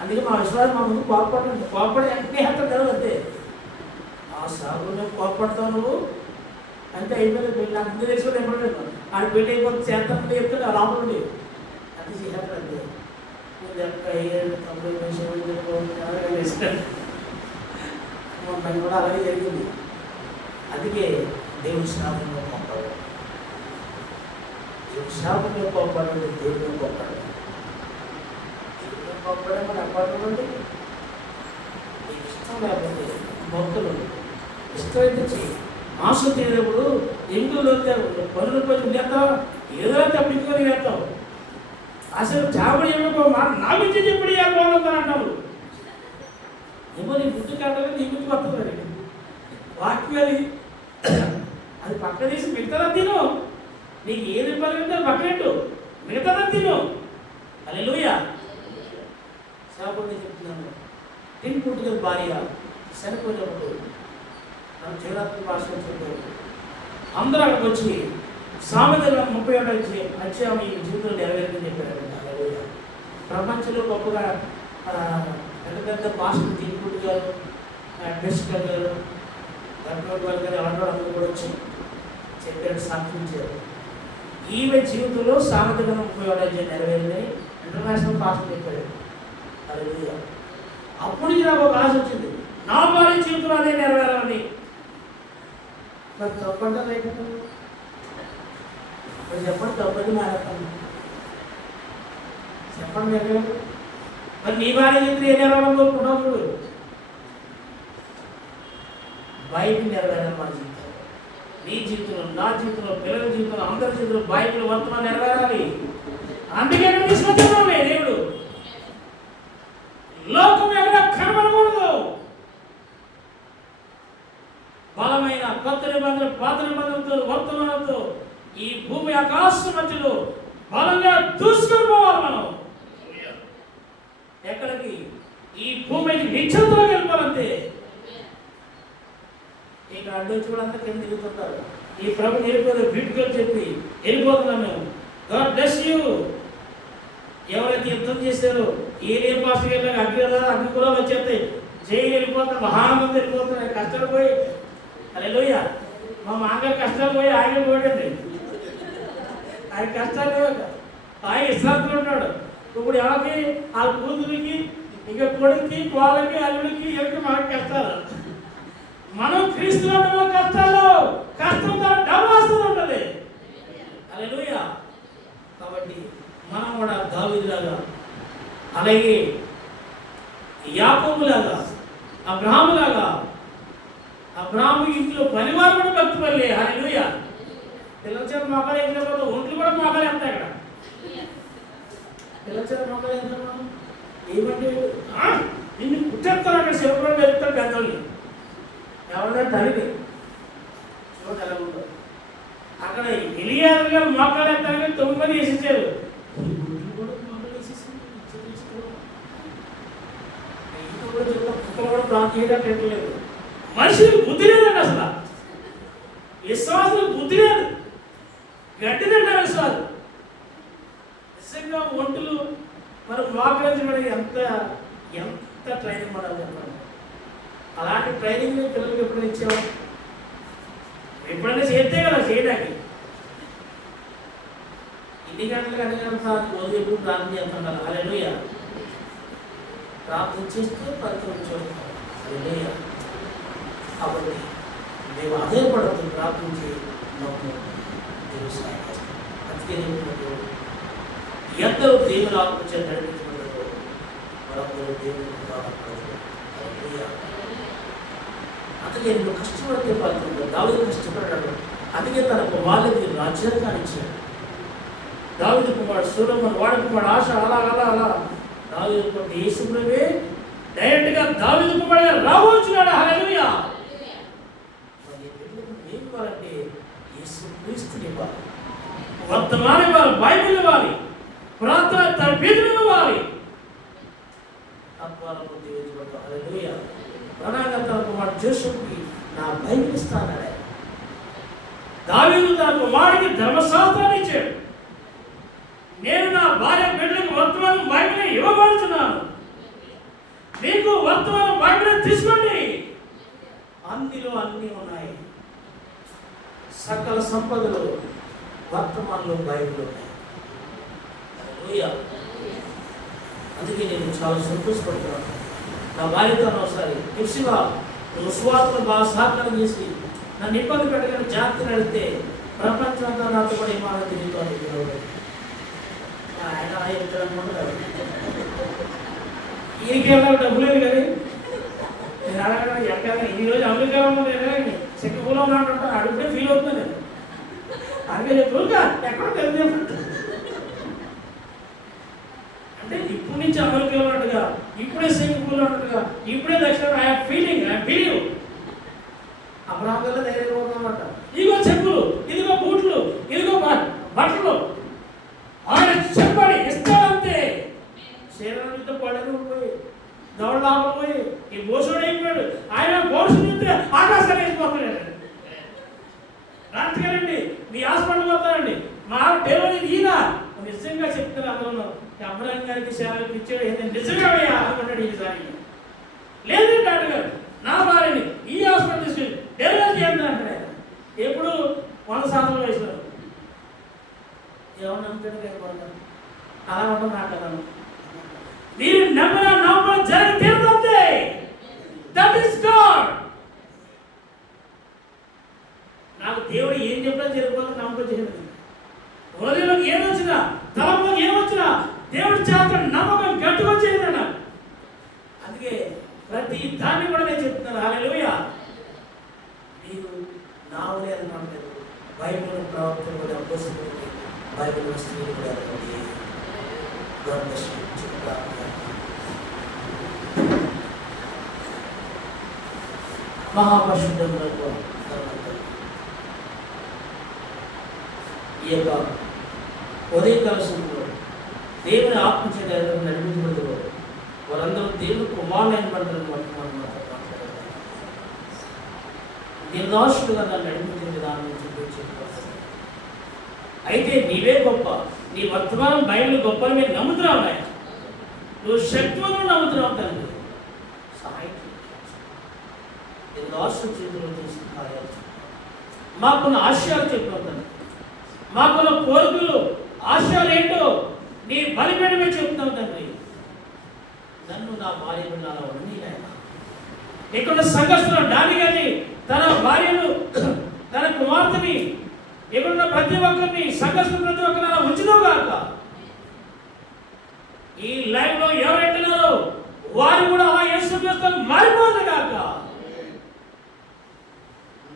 అందుకే మా విశ్వాసం మా ముందు కోపపడండి. కోపడి వెంటనే హత్య జరగద్దే. ఆ సాగులో కోపడతావు నువ్వు, అంతే అయిపోయింది పెళ్ళి. నాకు ముందు తెలుసుకుని ఎప్పుడు ఆడ పెళ్ళి అయిపోతే చేస్తానంటే చెప్తాడు ఆ లోపల ఉండి అంటే చేస్తానండి 90 నిమిషాలు మొన్న కూడా అలాగే జరిగింది. అందుకే దేవుని శాపంలో పంపాడు. దేవుని శాపంలో పంపాడు, దేవుని పంపాడు. దేవుని పంపడే మన అపార్ట్మెంట్ నీకు ఇష్టం లేకపోతే భక్తులు ఇష్టమైతే చెయ్యి. మాసం తినేటప్పుడు ఎంగులు పనులు కొంచెం చేస్తావు, ఏదో తప్పించుకొని చేస్తావు. అసలు చాపడి ఏమో మాట నా గురించి చెప్పి బాగుందని అంటావు. ఏమో నీ బుద్ధి కట్టలేదు, నీ గురించి వస్తుంది వాక్యం అది పక్క తీసి మిగతా తిను. నీకు ఏది ఇబ్బంది ఉందో పక్కనట్టు మిగతా తిను. హల్లెలూయా. శాపడి చెప్తున్నాను. తిని పుట్టుక భార్య చనిపోయినప్పుడు నన్ను జీవనాత్మ భాషలో చెప్పారు. అందరూ అక్కడికి వచ్చి సామెతల 31 అధ్యాయం ఈ జీవితంలో నెరవేరుతుందని చెప్పారు. హల్లెలూయా. ప్రపంచంలో గొప్పగా పెద్ద పెద్ద భాషలు తిరుగుడు గారు, మెస్కర్ గారు, గర్భవతి గారు అలాంటి అందరూ కూడా వచ్చి చెప్పారు, సాక్షించారు. ఈమె జీవితంలో సామెతల 31 అధ్యాయం నెరవేరిందని ఇంటర్నేషనల్ భాషలు చెప్పారు. హల్లెలూయా. అప్పుడు నాకు ఒక ఆశ వచ్చింది, నా భార్య జీవితంలో అదే నెరవేరాలని. మరి తప్పంటే లేకపోతే చెప్పండి, తప్పని మారేస్తాను చెప్పండి. మరి నీ భార్య జీవితం ఏ నెరవేరాలని కోరుకుంటావు? చూడు, బైబిల్ నెరవేరాలి. మన జీవితంలో, నీ జీవితంలో, నా జీవితంలో, పిల్లల జీవితంలో, అందరి జీవితంలో బైబిల్ వర్తమానం నెరవేరాలి. అందుకే తీసుకొచ్చామే దేవుడు. లోకం ఎక్కడ కనబడకూడదు. బలమైన కొత్త నిబంధన, పాత నిబంధనతో, వర్తమానంతో ఈ భూమి ఆకాశం మధ్యలో బలంగా దూసుకొని పోవాలి మనం. ఎక్కడికి? ఈ భూమికి నిశ్చయంతో వెళ్ళిపోవాలంతే. ఇక అడ్డొచ్చి కూడా అంతా కింద తిరుగుతుంటారు. ఈ ప్రభు వెళ్ళిపోతే బ్యూటిఫుల్ చెప్పి వెళ్ళిపోతున్నాం మేము. God bless you. ఎవరైతే యుద్ధం చేశారో ఏ పాస్టర్ వెళ్ళాక అగ్ని కులాలు వచ్చేస్తాయి. జైలు వెళ్ళిపోతాం, మహానందం వెళ్ళిపోతున్నాయి. కష్టాలు పోయి హల్లెలూయా. మా మామగారు కష్టాలు పోయి ఆయన పోయండి. ఆయన కష్టాలు ఆయన విశ్రాంతిలో ఉంటాడు. ఇప్పుడు ఎవరికి వాళ్ళ కూతురికి, ఇంకా కొడుక్కి, కోళ్ళకి, అల్లుడికి, ఎవరికి మనకి కష్టాలు. మనం క్రీస్తులో కష్టాలు, కష్టంతో డబ్బు వస్తూ ఉంటుంది. హల్లెలూయా. కాబట్టి మనం కూడా దావీదులాగా, అలాగే యాకోబులాగా, అబ్రహాములాగా, అబ్రహాము ఇంట్లో పనివారు కూడా భక్తులే. హల్లెలూయా. పిల్లచేత మొక్కలు ఎక్కకపోతే ఒంట్లు కూడా మొక్కలు వెళ్తాయి. అక్కడ పిల్లచేత మొక్కలు వెళ్తాం ఏమంటే నిన్ను పుట్టేస్తారు. అక్కడ శివపురం వెళ్తారు పెద్దోళ్ళు. ఎవరైనా తల్లి చూడండి ఎలా ఉండదు. అక్కడ ఎలియాజరు గారు మొక్కలు వెళ్తారు, 9 వేసేసారు. కూడా ప్రాంతం చేయలేదు. మనుషులకు బుద్ధి లేదండి. అసలు విశ్వాసులకు బుద్ధి లేదు. గడ్డి తింటారు విశ్వాసం. నిజంగా ఒంటులు మరి మోకరించబడి ఎంత ఎంత ట్రైనింగ్ పడాలి చెప్పండి. అలాంటి ట్రైనింగ్ పిల్లలకి ఎప్పుడైనా ఇచ్చాము? ఎప్పుడైనా చేస్తే కదా చేయడానికి. ఇన్ని గంటలకు అన్ని గంటల రోజు ఎప్పుడు ప్రార్థన చేస్తుంటారు. హల్లెలూయా. ప్రార్థన చేస్తూ పరిచయం. హల్లెలూయా. కాబట్టి మేము ఆధారపడుతూ ప్రార్థించి దేవుడు సహాయం చేస్తాం. అందుకే ఎందరూ దేవుని ఆత్మచే నడిపించబడ్డారో వారందరూ దేవుని బాధపడతారు. అందుకే నువ్వు కష్టపడితే పడుతుంది. దావీదు కష్టపడ్డాడు. అందుకే తన కుమారుడికి రాజ్యాంగాన్ని ఇచ్చాడు. దావీదు కుమారుడు సొలొమోను, వాడి కుమారుడు ఆశ, అలా అలా అలా దావీదు కుమారుడు యేసుప్రభువే డైరెక్ట్ గా దావీదు కుమారుడుగా రాబోతున్నాడు. హల్లెలూయా. ఏం ఇవ్వాలంటే యేసుక్రీస్తుని ఇవ్వాలి, వర్తమానం ఇవ్వాలి, బైబిల్ ఇవ్వాలి, ప్రార్థన తరబీదులు ఇవ్వాలి. తత్వాలను దీవించబడతాం. హల్లెలూయా. ప్రణాళిక తన కుమారుడు జోషుకి నా బైబిల్ ఇస్తానన్నాడు. దావీదు తన కుమారుడికి ధర్మశాస్త్రాన్ని ఇచ్చాడు. నేను నా భార్య బిడ్డలకు వర్తమానం బైబిల్ ఇవ్వబడుతున్నాను. మీకు వర్తమానం బైబిల్ తీసుకోండి, అందులో అన్నీ ఉన్నాయి. సకల సంపదలు వర్తమానంలో బైబిల్లో ఉన్నాయి. అందుకే నేను చాలా సంతోషపడుతున్నాను. నా భార్యతో ఒకసారి తులసిగా నువ్వు సువార్తను బాగా సహకారం చేసి నన్ను ఇబ్బంది పెట్టగానే జాగ్రత్త నడితే ప్రపంచం అంతా నాతో కూడా ఏమానో తిరుగుతాను. ఆయన అనుకుంటున్నారు ఈయనకేమో డబ్బు లేదు కానీ నేను అడగడం ఎక్కడ ఈరోజు అమెరికాలో చెక్కలో ఉన్నట్టు అడిగితే ఫీల్ అవుతుంది. నేను అందుకే చెప్పుగా ఎక్కడ తెలియదు అంటే ఇప్పుడు నుంచి అమెరికాలో ఉన్నట్టుగా, ఇప్పుడే సింగపూర్లో ఉన్నట్టుగా, ఇప్పుడే దక్షిణ I feeling I believe Abraham వల్ల ధైర్యంగా ఉందన్నమాట. ఇదిగో చెప్పులు, ఇదిగో బూట్లు, ఇదిగో బట్టలు ఆయన చెప్పాలి ఇస్తాడంతే. శరీరంతో పడకు పోయి దౌడలాభం పోయి ఈ భూషుడు అయిపోయాడు. ఆయన భూషుడు చెప్తే ఆకాశాన్ని వేసిపోతున్నాడు. రాత్రిగారండి మీ హాస్పిటల్ పోతారండి మా డెలివరీ ఈయన నిజంగా చెప్తారు. అందులో అబ్రహాం గారికి సేవ ఇచ్చాడు ఏదైనా నిజంగా అనుకున్నాడు. ఈసారి లేదు డాక్టర్ గారు నా భార్యని ఈ హాస్పిటల్ తీసుకెళ్ళి డెలివరీ చేయండి అంటే ఎప్పుడు 100 వయసులో ఎవరు నమ్ముతాడు అలా ఉండదు నాటకాలు. మీరు నమ్మడం జరిగి తీరుతుంది. That is God. నాకు దేవుడు ఏం చెప్పినా జరిగిపోతే నమ్మకం చేయలేదు. హృదయంలోకి ఏమొచ్చినా తలంలోకి ఏమొచ్చినా దేవుడి చేత నమ్మకం గట్టిగా చేయదన్నా. అందుకే ప్రతి దాన్ని కూడా నేను చెప్తున్నాను. హల్లెలూయా. మీరు నా ఉదయం నమ్మలేదు. బైబిల్ ప్రవక్తలు కూడా అపోస్తలులు బైబిల్ స్త్రీలు కూడా మహాపరిశుద్ధంలో ఈ యొక్క ఉదయకాల సమయంలో దేవుని ఆత్మచేత నడిపించబడుతూ వారందరూ దేవుని కుమారులైన పడతారు. నిర్దోషులుగా నన్ను నడిపించిన విధానం గురించి చెప్పారు. అయితే నీవే గొప్ప, నీ వర్తమానం బైబిల్ గొప్పని మీరు నమ్ముతున్నావు. ఆయన నువ్వు శక్తులను నమ్ముతున్నావు. తండ్రి సహాయం నిర్దోషుల చేతుల్లో చేసిన కార్యాలు మాకున్న ఆశయాలు చెప్పినావు. తండ్రి మాకున్న కోరికలు ఆశయాలు ఏంటో నీ బలిపీఠమే చెప్తున్నావు. తండ్రి నన్ను నా భార్య బిడ్డలా ఉండి ఇక్కడ సంఘస్థులు డాని గారిని తన భార్యను తన కుమార్తెని ఇక్కడున్న ప్రతి ఒక్కరిని సంఘస్థులు ప్రతి ఒక్కరు అలా ఉంచుతావు కాక ఈ లైవ్ లో ఎవరెంటున్నారో వారు కూడా అలా యేసుక్రీస్తుని మారిపోదు కాక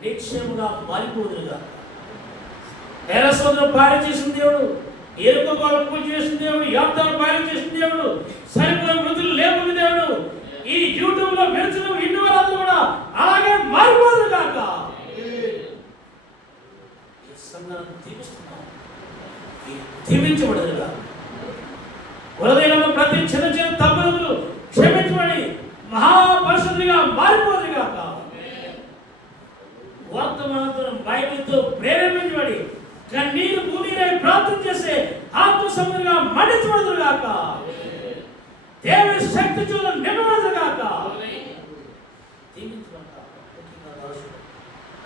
నిశ్చయముగా మారిపోదు కాక. ఎరసోదరు భార్య చేసిన దేవుడు, ఎరుకోగోలు పూజ చేసిన దేవుడు, యాబ్దాలు భార్య చేసిన దేవుడు, సరిపోయే వృద్ధులు లేపుని దేవుడు ఈ యూట్యూబ్ లో పెంచిన ఇన్ని వారాలు కూడా అలాగే మారిపోదు కాక. ఈ సంఘాన్ని దీవిస్తున్నాం, దీవించబడదుగా. హృదయంలో ప్రతి చిన్న చిన్న తప్పులు క్షమించబడి మహాపరిశుద్ధిగా మారిపోదు కాక. వర్తమానంతో బైబిల్తో ప్రేరేపించబడి కన్నీరు భూమిపై ప్రార్థన చేసే ఆత్మ సముద్రంగా మండించబడదు కాక. దేవుని శక్తి చూడ నిలబడదు కాక.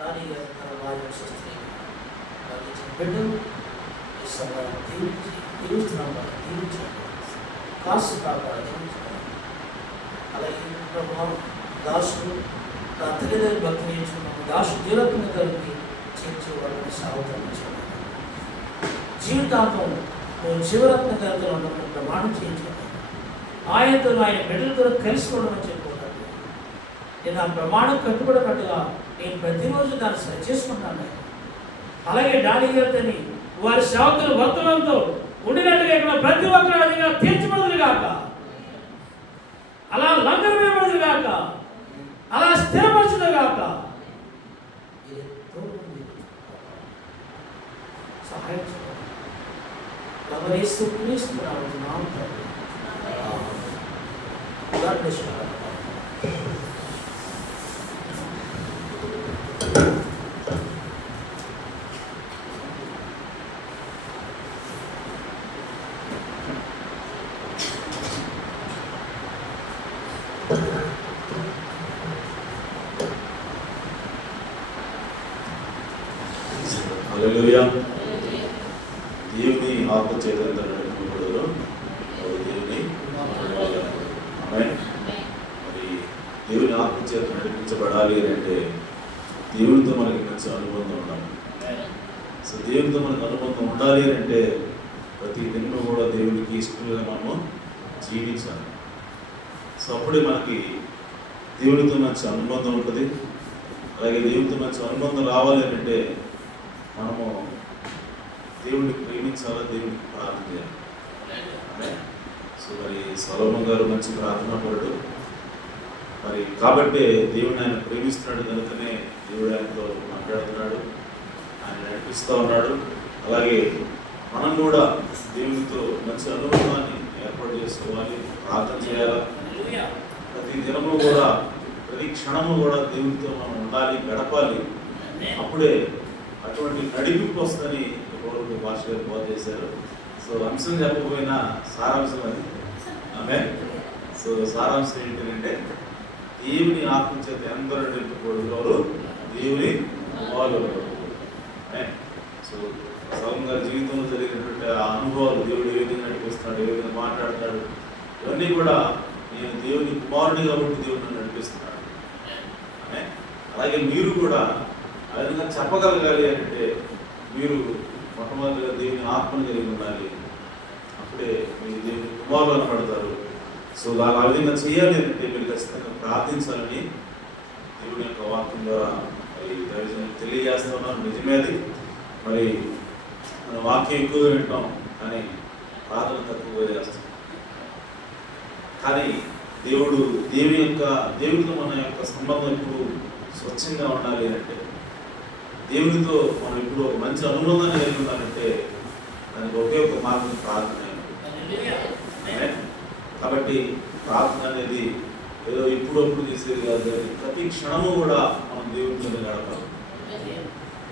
అలాగే దాసుడు నా తల్లిదండ్రులు భక్తి నేర్చుకున్నాము. దాసు జీవత్మ గారికి చేర్చే వాళ్ళని సాగుతాను. జీవితాంతం నువ్వు జీవరత్న గారితో ఉన్నప్పుడు ప్రమాణం చేయించాను. ఆయనతో ఆయన బిడ్డలతో కలిసిపోవడం చెప్పుకుంటాను. నేను ఆ ప్రమాణం కట్టుబడినట్టుగా నేను ప్రతిరోజు దాన్ని సరి చేసుకుంటాను. అలాగే డాడీ గారిని వారి సేవకులు వర్తనంతో ఉండినట్టుగా ఇక్కడ ప్రతి ఒక్కరు అదిగా తీర్చబడదు కాక, అలా లంఘన వేయబడదు కాక, అలా స్థిరపరచదు కాక. సహాయం యేసు క్రీస్తు నామమున God bless you. హల్లెలూయా. దేవుని ఆత్మ చేత నడిపించబడరు, దేవుని ఆమేన్. మరి దేవుని ఆత్మ చేత నడిపించబడాలి అంటే దేవునితో మనకి మంచి అనుబంధం ఉండాలి. సో దేవునితో మనకు అనుబంధం ఉండాలి అంటే ప్రతి దినం కూడా దేవునికి ఇష్టంగా మనము జీవించాలి. సో అప్పుడే మనకి దేవునితో మంచి అనుబంధం ఉంటుంది. అలాగే దేవునితో మంచి అనుబంధం రావాలి అంటే మనము దేవుడిని ప్రేమించాలా, దేవుడికి ప్రార్థన చేయాలి. సో మరి సొలొమోను గారు మంచి ప్రార్థనా పరుడు. మరి కాబట్టే దేవుడిని ఆయన ప్రేమిస్తున్నాడు కనుకనే దేవుడు ఆయనతో మాట్లాడుతున్నాడు, ఆయన నడిపిస్తూ ఉన్నాడు. అలాగే మనం కూడా దేవునితో మంచి అనుభవాన్ని ఏర్పాటు చేసుకోవాలి, ప్రార్థన చేయాలి. ప్రతి దినము కూడా ప్రతి క్షణము కూడా దేవునితో మనం ఉండాలి, గడపాలి. అప్పుడే అటువంటి నడిపింపు వస్తుందని ఎవరు భాష గారు బోధ చేశారు. సో అంశం చెప్పకపోయినా సారాంశం అది. ఆమేన్. సో సారాంశం ఏంటంటే దేవుని ఆత్మ చేత ఎందరూ నడిపించబడుతారు, దేవుని కుమారులు. సో సౌమ్య గారి జీవితంలో జరిగినటువంటి ఆ అనుభవాలు, దేవుడు ఏ విధంగా నడిపిస్తున్నాడు, ఏ విధంగా మాట్లాడతాడు, ఇవన్నీ కూడా నేను దేవుని కుమారుడి కాబట్టి దేవుడిని నడిపిస్తున్నాడు. అలాగే మీరు కూడా ఆ విధంగా చెప్పగలగాలి అంటే మీరు మొట్టమొదటిగా దేవుని ఆత్మను కలిగి ఉండాలి. అప్పుడే మీరు దేవుని కుమారులు అనబడతారు. సో దాని ఆ విధంగా చేయాలి అంటే మీరు ఖచ్చితంగా ప్రార్థించాలని దేవుని యొక్క వాక్యం ద్వారా మరి దైవజనులకు తెలియజేస్తున్నాను. నిజమే అది. మరి మన వాక్యం ఎక్కువగా వింటాం కానీ ప్రార్థన తక్కువగా చేస్తాం. కానీ దేవునితో మన యొక్క సంబంధం ఇప్పుడు స్వచ్ఛంగా ఉండాలి అంటే, దేవునితో మనం ఇప్పుడు ఒక మంచి అనుబంధాన్ని కలిగి ఉండాలంటే దానికి ఒకే ఒక మార్గం ప్రార్థన. కాబట్టి ప్రార్థన అనేది ఏదో ఇప్పుడప్పుడు చేసేది కాదు, కానీ ప్రతి క్షణము కూడా మనం దేవునితో గడపాలి.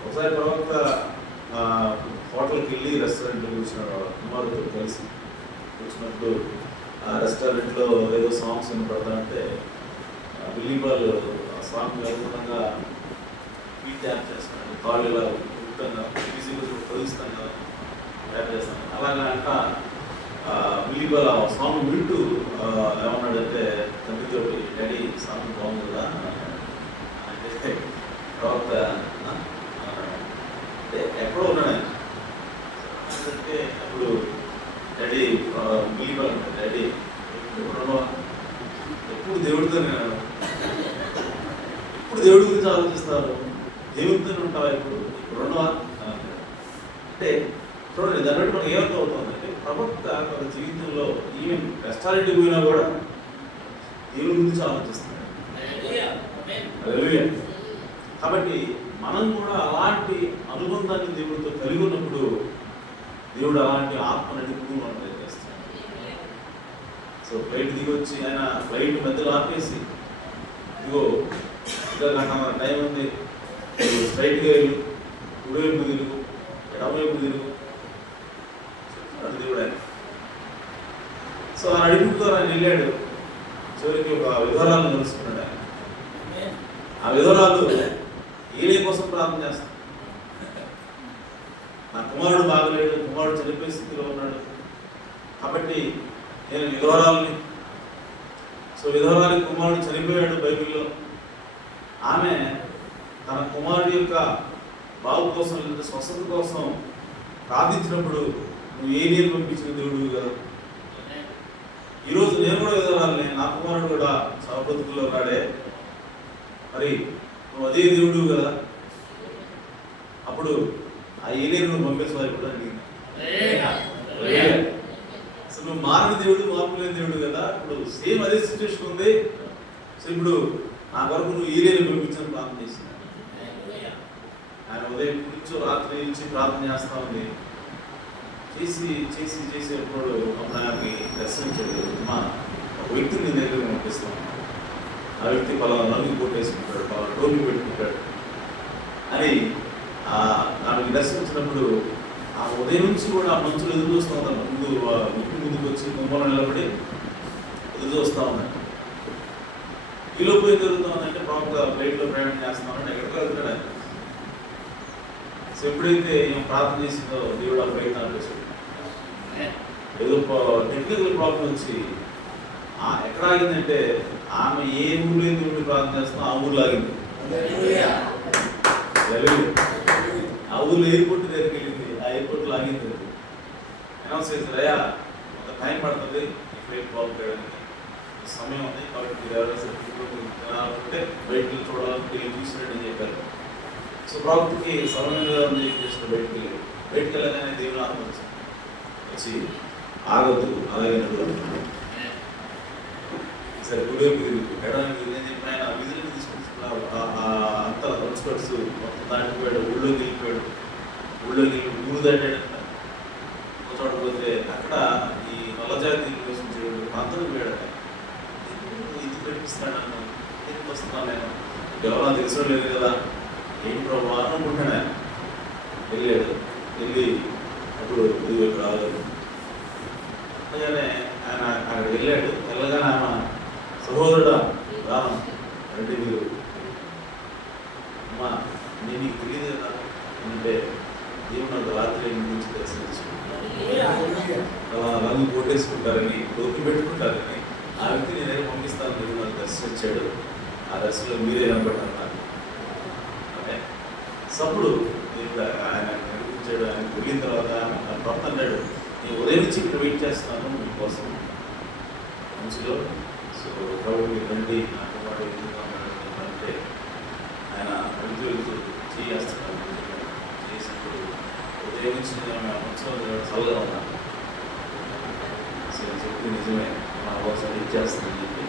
ఒకసారి ప్రవక్త హోటల్కి వెళ్ళి రెస్టారెంట్లో కూర్చున్నాడు, కుమారుడితో కలిసి కూర్చున్నప్పుడు ఆ రెస్టారెంట్లో ఏదో సాంగ్స్ వినపడతానంటే బిలీబాల్ ఆ సాంగ్ అనుగుణంగా బీట్ ట్యాప్ చేస్తున్నాడు, కాళ్ళు ఇలా ఉట్టంగా ఫిజికల్ ప్రదిష్టంగా ట్యాప్ చేస్తాను. అలాగా అంట బిలీబాల్ ఆ సాంగ్ వింటూ ఏమన్నాడంటే తండ్రితో, డాడీ సాంగ్ బాగుంది కదా అంటే ప్రవక్త అంటే ఎక్కడో ఉన్నాడు ఆయన అంటే అప్పుడు డాడీ బిలీబాల్ అంటే డాడీ ఎప్పుడు దేవుడితో నేను ఇప్పుడు దేవుడి గురించి ఆలోచిస్తారు, దేవుడితోనే ఉంటావా ఇప్పుడు రెండవ అంటే చూడండి. దాన్ని బట్టి మనకి ఏమర్థం అవుతుందంటే ప్రవక్త తన జీవితంలో ఈవెన్ రెస్టారెంట్కి పోయినా కూడా దేవుడి గురించి ఆలోచిస్తున్నాడు. కాబట్టి మనం కూడా అలాంటి అనుబంధాన్ని దేవుడితో కలిగి ఉన్నప్పుడు దేవుడు అలాంటి ఆత్మ నడిపి మనం చేస్తాడు. సో ఫ్లైట్ దిగి వచ్చి ఆయన ఫ్లైట్ మధ్యలో ఆపేసి ఇదిగో ఇంకా గంట టైం ఉంది, స్ట్రైట్గా వెళ్ళు, కుడివైపు తిరుగు, ఎడమవైపు తిరుగు దేవుడు ఆయన. సో ఆ నడిపుతో ఆయన వెళ్ళాడు. చివరికి ఒక విధవరాలను తెలుసుకున్నాడు ఆయన. ఆ విధవరాలు ఏలే కోసం ప్రార్థన చేస్తాడు. నా కుమారుడు బాగలేడు, కుమారుడు చనిపోయే స్థితిలో ఉన్నాడు కాబట్టి నేను విధవరాలని. సో విధవరాలి కుమారుడు చనిపోయాడు బైబిల్లో. ఆమె తన కుమారుడి యొక్క బాగు కోసం లేదా స్వస్థత కోసం ప్రార్థించినప్పుడు నువ్వు ఏ నీరు పంపించిన దేవుడు కదా. ఈరోజు నేను కూడా విధవరాలని, నా కుమారుడు కూడా సహబతుకుల్లో ఉన్నాడే, మరి నువ్వు అదే దేవుడు కదా. అప్పుడు ఆ ఏలియను నువ్వు పంపించాలి కూడా అడిగింది. అసలు నువ్వు మారని దేవుడు, మార్పు లేని దేవుడు కదా. ఇప్పుడు సేమ్ అదే సిచ్యువేషన్ ఉంది. సో ఇప్పుడు నా వరకు నువ్వు ఏలియను పంపించని ప్రార్థన చేసింది. ఆయన ఉదయం నుంచో రాత్రి నుంచి ప్రార్థన చేస్తా ఉంది. చేసి ఎప్పుడు ఆయనకి దర్శించాడు. ఒక వ్యక్తిని నీ దగ్గర పంపిస్తాను, ఆ వ్యక్తి పలానా రంగు కొట్టేసుకుంటాడు, పలానా టోపీ పెట్టుకుంటాడు అని ఆమెకి దర్శించినప్పుడు ఆ ఉదయం నుంచి కూడా ఆ మనుషులు ఎదురు చూస్తూ ఉంటారు. ముందుకు వచ్చి గుమ్మలో నిలబడి ఎదురు చూస్తూ ఉన్నాడు. ఈలోపు ఏం జరుగుతూ ఉందంటే ప్రవక్త ఫ్లైట్లో ప్రయాణం చేస్తున్నామని ఎక్కడికి వెళ్తాడు. సో ఎప్పుడైతే ఏం ప్రార్థన చేసిందో దేవుడు ఆ ప్రయత్నాలు చేశాడు. ఏదో టెక్నికల్ ప్రాబ్లం వచ్చి ఎక్కడ ఆగిందంటే ఆమె ఏ ఊళ్ళో దేవుడిని ప్రార్థన చేస్తున్నా ఆ ఊర్లో ఆగింది. ఆ ఊళ్ళో ఎయిర్పోర్ట్ దగ్గరికి వెళ్ళింది, ఆ ఎయిర్పోర్ట్లో ఆగింది. అనౌన్స్ చేశారు, అయ్యా కొంత టైం పడుతుంది ఈ ఫ్లైట్ బాగుంటాడని, సమయం ఉంది కాబట్టి మీరు ఎవరైనా బయటకు చూడాలంటే చూసినట్టు అని చెప్పారు. సో ప్రాబ్లమ్కి సమయం చేసిన బయటకు వెళ్ళగానే దేవుని ఆత్మ వచ్చి ఆగొద్దు అలాగే నడవద్దు, సరే గుడివైపు తిరిగి ఎడడానికి నేను చెప్పిన ఆయన విధులను తీసుకుంటున్నారు. అంత అవుట్స్కట్స్ మొత్తం దాటిపోయాడు, ఊళ్ళోకి వెళ్ళిపోయాడు. ఊళ్ళోకి వెళ్ళి ఊరు దాటాడంట. చూడకపోతే అక్కడ ఈ నల్లజాతి నివసించేవాడు ప్రాంతం పోయాడట. ఇది పెట్టిస్తాడు నన్ను, ఎందుకు వస్తున్నాను నేను, ఎవరో తెలిసిన లేదు కదా, ఏం ప్రభావ అనుకుంటాను. ఆయన వెళ్ళాడు. వెళ్ళి అప్పుడు ఇది ఇక్కడ రాలేదు. అలాగనే ఆయన అక్కడ వెళ్ళాడు. వెళ్ళగానే ఆమె సహోదరుడు రాను అంటే మీరు అమ్మా నేను నీకు తెలియదు కదా అంటే దేవుడు నాకు రాత్రి గురించి దర్శించుకుంటాను, రంగు కొట్టేసుకుంటారని డోకి పెట్టుకుంటారని ఆ వ్యక్తి నేనే పంపిస్తాను, దేవుడు నాకు దర్శించాడు, ఆ దర్శనంలో మీరే కనపడ్డారు నాకు అంటే సప్పుడు దేవుడు ఆయన కనిపించాడు. ఆయన వెళ్ళిన తర్వాత ఆయన భర్త అన్నాడు, నేను ఉదయం నుంచి ఇక్కడ వెయిట్ చేస్తున్నాను మీకోసం మంచిలో, సో ప్రభు మీరు రండి నా కుమారుడు అంటే ఆయన వెళ్తూ వెళ్తూ చేస్తున్నాను. చేసినప్పుడు ఉదయం నుంచి నేను మంచిగా చల్లగా ఉన్నాను. సో చెప్పి నిజమే నా కోసం వెయిట్ చేస్తానని చెప్పి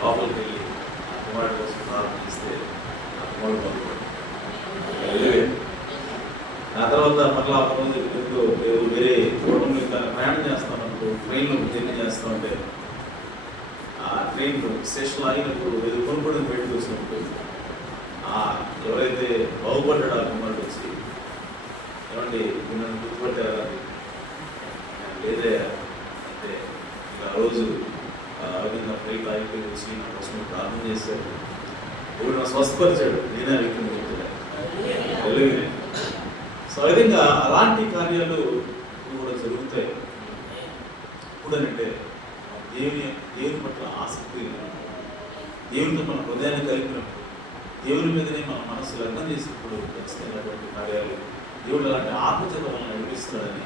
లోపలికి వెళ్ళి నా కుమారుడు కోసం ప్రారంభిస్తే నా కుమారుడు పంపుతాడు. ఆ తర్వాత మళ్ళీ ఆ రోజు వేరే కుటుంబంలో ప్రయాణం చేస్తామన్నప్పుడు ట్రైన్లో జర్నీ చేస్తామంటే ఆ ట్రైన్ స్టేషన్లో ఆగినప్పుడు ఏదో కొనుక్కోవడం బయటకు వచ్చినప్పుడు ఎవరైతే బాగుపడ్డాడో ఆ కుమారుడు వచ్చి, ఏమండి నన్ను గుర్తుపట్టారా లేదే అంటే ఆ రోజు ఆ విధంగా ఫ్లైట్ ఆగిపోయి వచ్చి నా కోసం ప్రార్థన చేశాడు, దేవుడు నా స్వస్థపరిచాడు, నేనే వ్యక్తిని చెప్తాను. సో ఆ విధంగా అలాంటి కార్యాలు కూడా జరుగుతాయి. ఇప్పుడనంటే దేవుని పట్ల ఆసక్తి, దేవునితో మన హృదయాన్ని కలిపినప్పుడు, దేవుని మీదనే మన మనసు లగ్నం చేసినప్పుడు ఖచ్చితమైనటువంటి కార్యాలు దేవుడు అలాంటి ఆత్మచేత మనల్ని నడిపిస్తాడని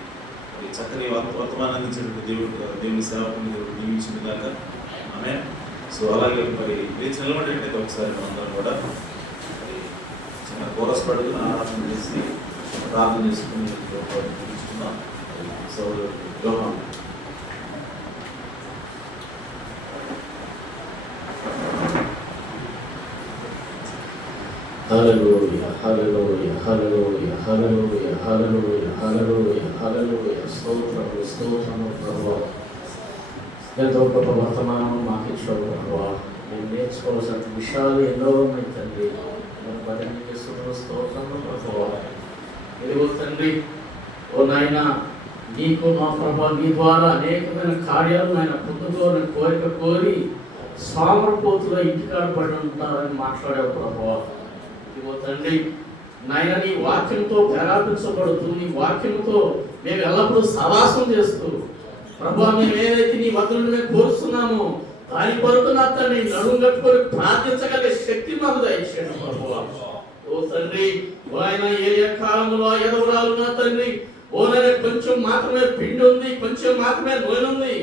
మరి చక్కని వర్తమానాన్ని అందించినటువంటి దేవుని సేవకుని దేవుడు నియమించింది కాక ఆమె. సో అలాగే మరి లేచి నిలబడేటైతే ఒకసారి మనందరం కూడా మరి చిన్న కోరస్ పడుతూ ఆరాధన చేసి ప్రార్థన చేసుకుని తీసుకున్నాం. సో యోహాను హల్లెలూయా హల్లెలూయా హల్లెలూయా హల్లెలూయా హల్లెలూయా హల్లెలూయా హల్లెలూయా స్తోత్రము స్తోత్రము ప్రభువా, ఎంతో గొప్ప వర్తమానం మాకు ఇచ్చావు ప్రభువా. మేము నేర్చుకోవాల్సిన విషయాలు ఎన్నో ఉన్నాయి తండ్రి. మేము బదిలీ స్తోత్రము ప్రభువా. ఇదిగో తండ్రి ఓ నాయన, నీకు మా ప్రభా నీ ద్వారా అనేకమైన కార్యాలు నాయన పొందుకోవాలని కోరిక కోరి సోమరపోతులో ఇంటికాడ పడి ఉంటారని మాట్లాడావు ప్రభువా. ఇదిగో తండ్రి నాయన, నీ వాక్యంతో ప్రేరేపించబడుతూ నీ వాక్యంతో మేము ఎల్లప్పుడూ సవాసం చేస్తూ ప్రభువా, మేము ఏదైతే నీ వద్ద నుండి మేము కోరుస్తున్నామో దాని కొరకు నా తండ్రి నడుము కట్టుకొని ప్రార్థించగలిగే శక్తి మాకు దయచేయండి ప్రభువా. ఓ తండ్రి, ఆయన ఏ కాలంలో ఎదవరాలు నా తండ్రి, ఓననే కొంచెం మాత్రమే పిండి ఉంది, కొంచెం మాత్రమే నూనె ఉంది,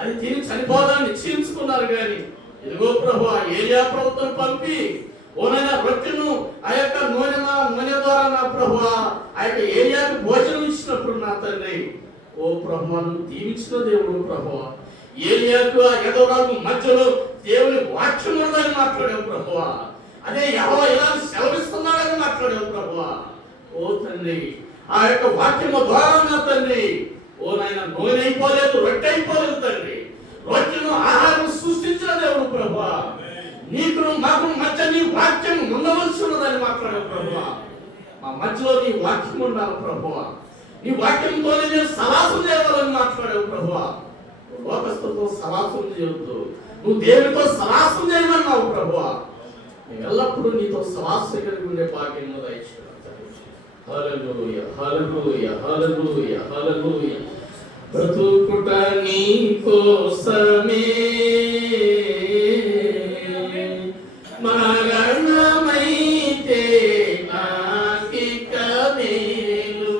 అది తిని చనిపోదాన్ని నిశ్చయించుకున్నారు. కానీ ఇదిగో ప్రభువా, ఏలియా ప్రభుత్వం పంపి ఓనైనా రొట్టెను ఆ యొక్క నూనె ద్వారా నా ప్రభువా ఆ యొక్క ఏలియాకు భోజనం ఇచ్చినప్పుడు నా తండ్రి, ఓ ప్రభువా నువ్వు దీవించిన దేవుడు ప్రభువా. ఏలియాకు ఆ ఎదవరాలు మధ్యలో దేవుని వాక్యం ఉందని మాట్లాడావు ప్రభువా. అదే యెహోవా ఇలా సెలవిస్తున్నాడని మాట్లాడావు ప్రభువా. ఓ తండ్రి, ఆ యొక్క వాక్యము ద్వారా నా తండ్రి, ఓ నాయన నూనె అయిపోలేదు, రొట్టె అయిపోలేదు తండ్రి. రొట్టెను ఆహారం సృష్టించిన దేవుడు ప్రభువా. నీకు మాకు మధ్య నీ వాక్యం ఉండవలసి ఉన్నదని మాట్లాడావు ప్రభువా. మా మధ్యలో నీ వాక్యం ఉండాలి ప్రభువా. నీ వాక్యంతోనే నేను సవాసం చేయాలని మాట్లాడావు ప్రభువా. లోకస్తులతో సవాసం చేయొద్దు, నువ్వు దేవునితో సవాసం చేయమన్నావు ప్రభువా. ఎల్లప్పుడూ నీతో సవాసం కలిగి ఉండే భాగ్యం దయచేయండి. హల్లెలూయా హల్లెలూయా హల్లెలూయా హల్లెలూయా. బ్రతుకుట నీ కోసమే మరణమైతే నాకిక మేలు.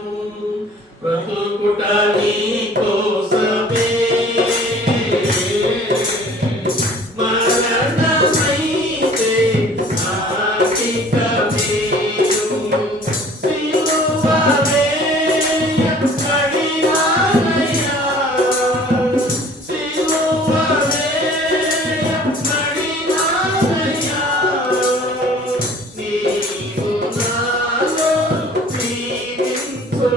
బ్రతుకుట నీ కోసమే మరణమైతే నాకిక మేలు. సిలువ వేయ నడినానయ్యా, సిలువ వేయ నడినానయ్యా. నీవు నాలో జీవించుమయ్యా,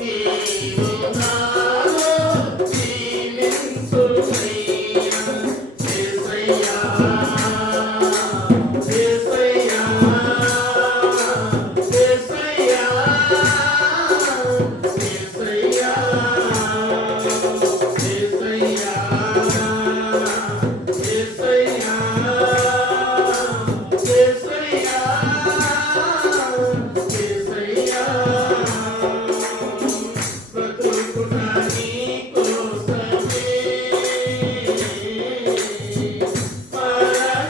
నీవు నాలో జీవించుమయ్యా. యేసయ్యా యేసయ్యా యేసయ్యా యేసయ్యా యేసయ్యా యేసయ్యా యేసయ్యా యేసయ్యా. బ్రతుకుట నీ కోసమే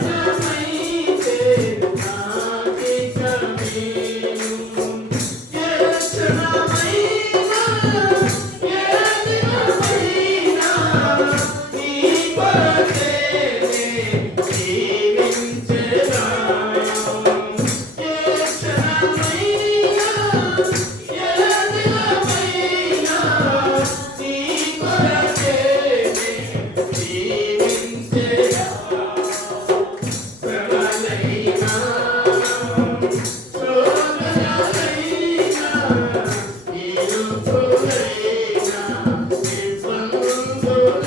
మరణమైతే నాకిక మేలు. ఏ క్షణమైనా ఏ దినమైనా నీ కొరకే జీవించెదా. ఏ క్షణమైనా ఏ దినమైనా నీ కొరకే జీవించెదా. శ్రమలైనా శోధనలైనా ఇరుకులైనా ఇబ్బందులైనా,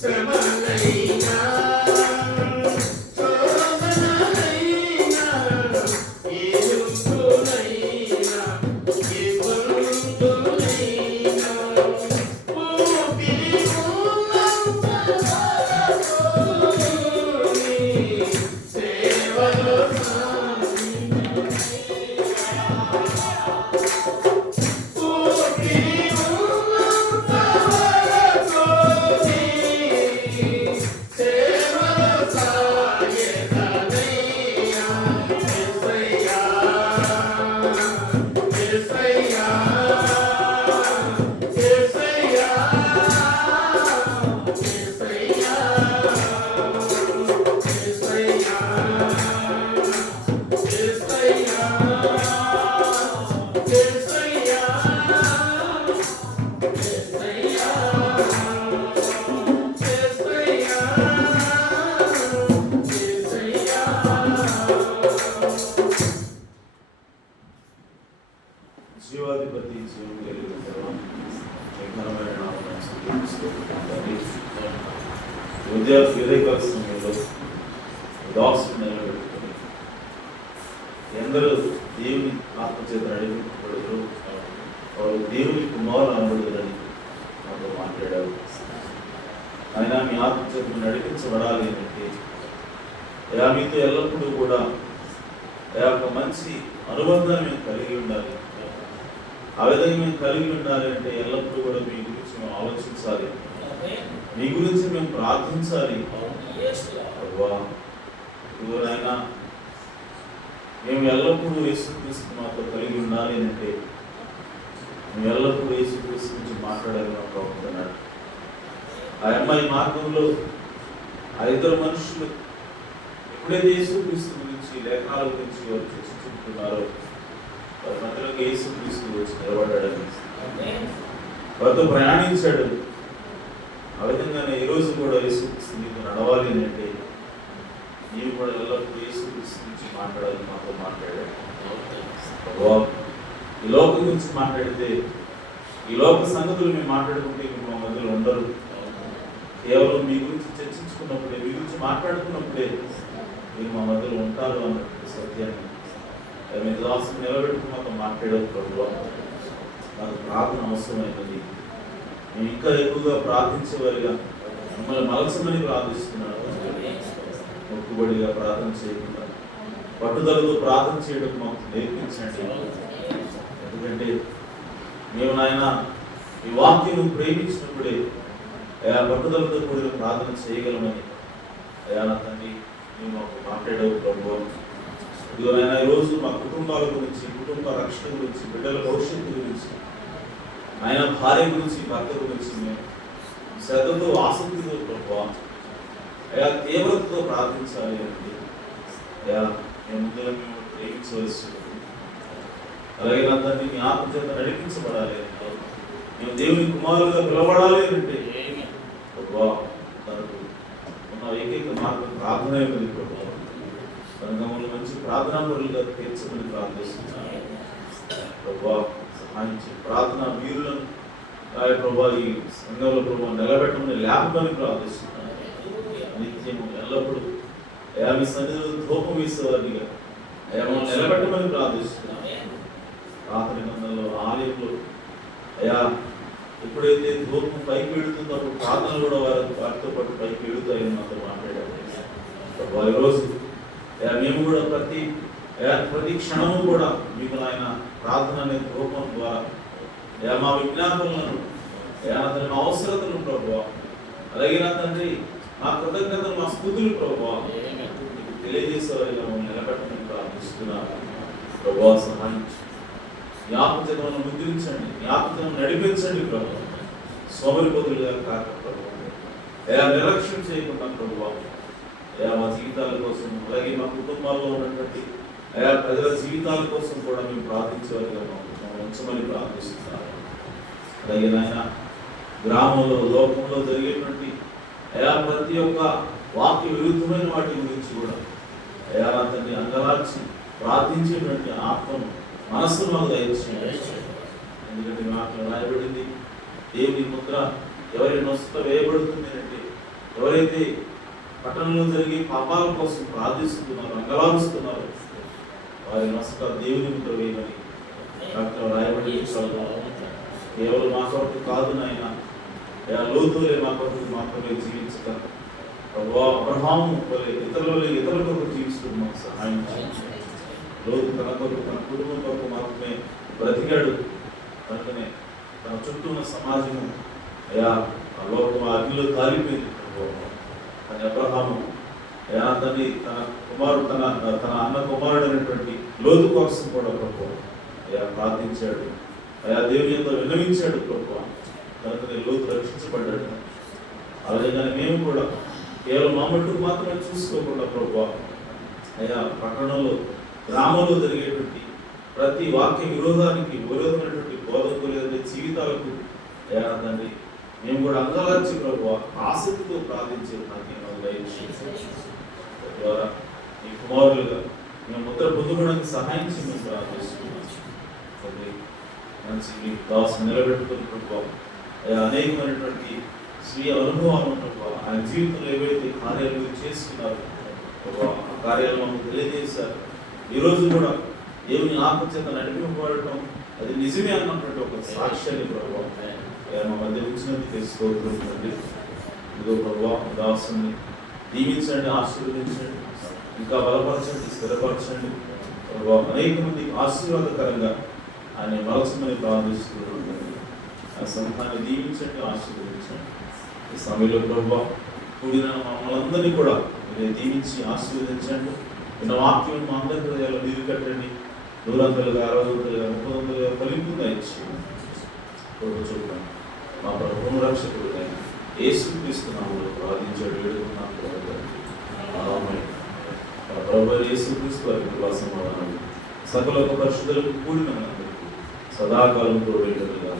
శ్రమలైనా శోధనలైనా ఇరుకులైనా ఇబ్బందులైనా, ఊపిరి ఉన్నంత వరకు నీ సేవలో ఊపిరి ఉన్నంత వరకు నీ సేవలో సాగెదనయ్యా. యేసయ్యా యేసయ్యా యేసయ్యా యేసయ్యా యేసయ్యా యేసయ్యా యేసయ్యా యేసయ్యా యేసయ్యా జీవాధిపతి జీవం కలిగిన దేవా, నీ ఘనమైన నామమును స్తుతిస్తూ తండ్రి, ఉదయకాల సమయంలో దాసుని నిలబెట్టుకొని ఎందరో దేవుని ఆత్మచేత నడిపించబడుతూ వారు దేవుని కుమారులు అనబడుదని మాతో మాట్లాడారు. ఆయన మీ ఆత్మచేత నడిపించబడాలి అంటే అయా మీతో ఎల్లప్పుడూ కూడా ఆ యొక్క మంచి అనుబంధాన్ని మేము కలిగి ఉండాలి. ఆ విధంగా మేము కలిగి ఉండాలి అంటే ఎల్లప్పుడూ కూడా మీ గురించి మేము ఆలోచించాలి, మీ గురించి మేము ప్రార్థించాలి. నాయన మేము ఎల్లప్పుడూ యేసుక్రీస్తు మాతో కలిగి ఉండాలి అంటే మేము ఎల్లప్పుడూ యేసుక్రీస్తు గురించి మాట్లాడాలి మా ప్రభువు అన్నాడు. ఆ అమ్మాయి మార్గంలో ఆ ఇద్దరు మనుషులు ఎప్పుడైతే యేసుక్రీస్తు గురించి లేఖనాల గురించి వారు చర్చించుకుంటున్నారో వారి మధ్యలోకి యేసుక్రీస్తు వచ్చి నిలబడ్డాడని వారితో ప్రయాణించాడు. ఆ విధంగానే ఈరోజు కూడా యేసుక్రీస్తు నీకు నడవాలి అంటే నీవు కూడా ఎల్లప్పుడూ యేసుక్రీస్తు గురించి మాట్లాడాలి, మాతో మాట్లాడాడు. ఈ లోకం గురించి మాట్లాడితే ఈ లోక సంగతులు మేము మాట్లాడుకుంటే మా మధ్యలో ఉండరు. కేవలం మీ గురించి చర్చించుకున్నప్పుడే, మీ గురించి మాట్లాడుకున్నప్పుడే మీరు మా మధ్యలో ఉంటారు అన్నటువంటి సత్యాన్ని మీ దాసుని నిలబెట్టుకుని మాతో మాట్లాడారు. ప్రభువా, నాకు ప్రార్థన అవసరమైనది. మేము ఇంకా ఎక్కువగా ప్రార్థించేవారిగా మిమ్మల్ని మలసమని ప్రార్థిస్తున్నాను. మొక్కుబడిగా ప్రార్థన చేయకుండా పట్టుదలతో ప్రార్థన చేయడం మాకు నేర్పించండి. ఎందుకంటే మేము నాయన ఈ వాక్యం ప్రేమించినప్పుడే అయా పట్టుదలతో కూడిన ప్రార్థన చేయగలమని అయా నా తండ్రి మేము మాకు మాట్లాడవు ప్రభు. ఇదిగో నాయన ఈరోజు మా కుటుంబాల గురించి, కుటుంబ రక్షణ గురించి, బిడ్డల భవిష్యత్తు గురించి, ఆయన భార్య గురించి, భర్త గురించి మేము శ్రద్ధతో, ఆసక్తితో ప్రభు అయా తీవ్రతతో ప్రార్థించాలి అంటే అయా మేము ముందుగా మేము ప్రేమించవలసి ఉంది. అలాగే నా తండ్రి మీ ఆత్మ చేత నడిపించబడాలి అంటే మేము దేవుని కుమారులుగా పిలవడాలి అంటే ప్రభు తనకు ఉన్న ఏకైక మార్గం ప్రార్థన ఉంది ప్రభు. కనుక మమ్మల్ని మంచి ప్రార్థనా పరులుగా తీర్చమని ప్రార్థిస్తున్నాను ప్రభు. సహాయం చేయండి. ప్రార్థన వీరులను ప్రభు ఈ సంఘంలో ప్రభు నిలబెట్టమని లేపమని ప్రార్థిస్తున్నాను. నిత్యము ఎల్లప్పుడూ అయా మీ సన్నిధిలో ధూపం వేసేవారిగా అయా మమ్మల్ని నిలబెట్టమని ప్రార్థిస్తున్నాను. పాత నిబంధనలో ఆలయంలో అయా ఎప్పుడైతే ధూపం పైకి వెళుతుందో అప్పుడు ప్రార్థనలు కూడా వారితో పాటు పైకి వెళుతాయని మాతో మాట్లాడారు. ఈరోజు మేము కూడా ప్రతి క్షణము కూడా మీకు ఆయన ప్రార్థన అనే ధూపం ద్వారా మా విజ్ఞాపనలను అతని అవసరతలు ప్రభావ, అలాగే నా తండ్రి మా కృతజ్ఞతలు, మా స్తుతులు ప్రభావ మీకు తెలియజేసేవారిగా మమ్మల్ని నిలబెట్టమని ప్రార్థిస్తున్నాను ప్రభావ. సహాయం జ్ఞాపకతను ముద్రించండి, జ్ఞాపకతను నడిపించండి ప్రభావ. సోమరిపోతులుగా కాక ప్రభావ నిర్లక్ష్యం చేయకుండా ప్రభావ మా జీవితాల కోసం, అలాగే మా కుటుంబాల్లో ఉన్నటువంటి ప్రజల జీవితాల కోసం కూడా మేము ప్రార్థించేవారిగా ఉంచమని ప్రార్థిస్తున్నాను. అలాగే నాయన గ్రామంలో, లోకంలో జరిగేటువంటి ప్రతి ఒక్క వాక్య విరుద్ధమైన వాటి గురించి కూడా నా తండ్రి అంగలార్చి ప్రార్థించేటువంటి ఆత్మను, మనస్సును మాకు దయచేయండి. ఎందుకంటే మాకు రాయబడింది దేవుని ముద్ర ఎవరి నొస్త వేయబడుతుంది అంటే ఎవరైతే పట్టణంలో జరిగే పాపాల కోసం ప్రార్థిస్తున్నారో, అంగలారుస్తున్నారో వారి నొస్త దేవుని ముద్ర వేయమని రాయబడి కేవలం మా కొరకు కాదు నాయన లోతులే మా కొరకు మాత్రమే జీవించక అబ్రహాము ఇతరుల కొరకు జీవిస్తూ మాకు సహాయం చేయండి. లోతు తన కొరకు, తన కుటుంబం కొరకు మాత్రమే బ్రతికాడు. కనుకనే తన చుట్టూ ఉన్న సమాజము ఆ లోకం అగ్నిలో కాలిపోయింది. కానీ అబ్రహాము తన కుమారుడు తన అన్న కుమారుడు అనేటువంటి లోతు కోసం కూడా ప్రభు ప్రార్థించాడు. దేవుని ఎంతో విన్నవించాడు ప్రభు. కనుకనే లోతు రక్షించబడ్డాడు. అలాగే మేము కూడా కేవలం మా మట్టుకు మాత్రమే చూసుకోకుండా ప్రభు పట్టణంలో, గ్రామంలో జరిగేటువంటి ప్రతి వాక్య విరోధమైనటువంటి బోధకులు జీవితాలకు తండ్రి మేము కూడా అంగలార్చి ప్రభు ఆసక్తితో ప్రార్థించే ద్వారా ఈ కుమారులుగా మేము ముద్ర పొందుకోవడానికి సహాయం చేయమని ప్రార్థిస్తున్నాం. మంచి మీ దాసు నిలబెట్టుకుని ప్రభు అనేకమైనటువంటి స్వీయ అనుభవాలు ప్రభు ఆయన జీవితంలో ఏవైతే కార్యాలు మీరు చేసుకున్నారు ప్రభు ఆ కార్యాలు మాకు తెలియజేశారు. ఈరోజు కూడా దేవుని ఆత్మచేత నడిపింపబడటం అది నిజమే అన్నటువంటి ఒక సాక్ష్యాన్ని ప్రభు మా మధ్య ఉంచినందుకు తెలుసుకోగలుగుతుంది. ఇదిగో ప్రభు దాసుని దీవించండి, ఆశీర్వదించండి, ఇంకా బలపరచండి, స్థిరపరచండి ప్రభు. అనేక మందికి ఆశీర్వాదకరంగా ఆయన మలచమని ప్రార్థిస్తున్నాడు. ఆ సంఘాన్ని దీవించండి, ఆశీర్వదించండి. ఈ సమయంలో ప్రభు కూడిన మమ్మల్ని అందరినీ కూడా మీరు దీవించి ఆశీర్వదించండి. విన్న వాక్యం మా అందరి హృదయాల్లో నీరు కట్టండి. 100, 60, 30 ఫలింపుగా ఇచ్చేయండి. చూద్దాం మా ప్రభువును రక్షకుడు యేసుక్రీస్తు నామములో ప్రార్థించాడు, వేడుకున్నాను ప్రభు. యేసుక్రీస్తు వారి కృపా సమాధానాలు సకల పరిశుద్ధులకు కూడిన సదాకాలంతో వేడుకలుగా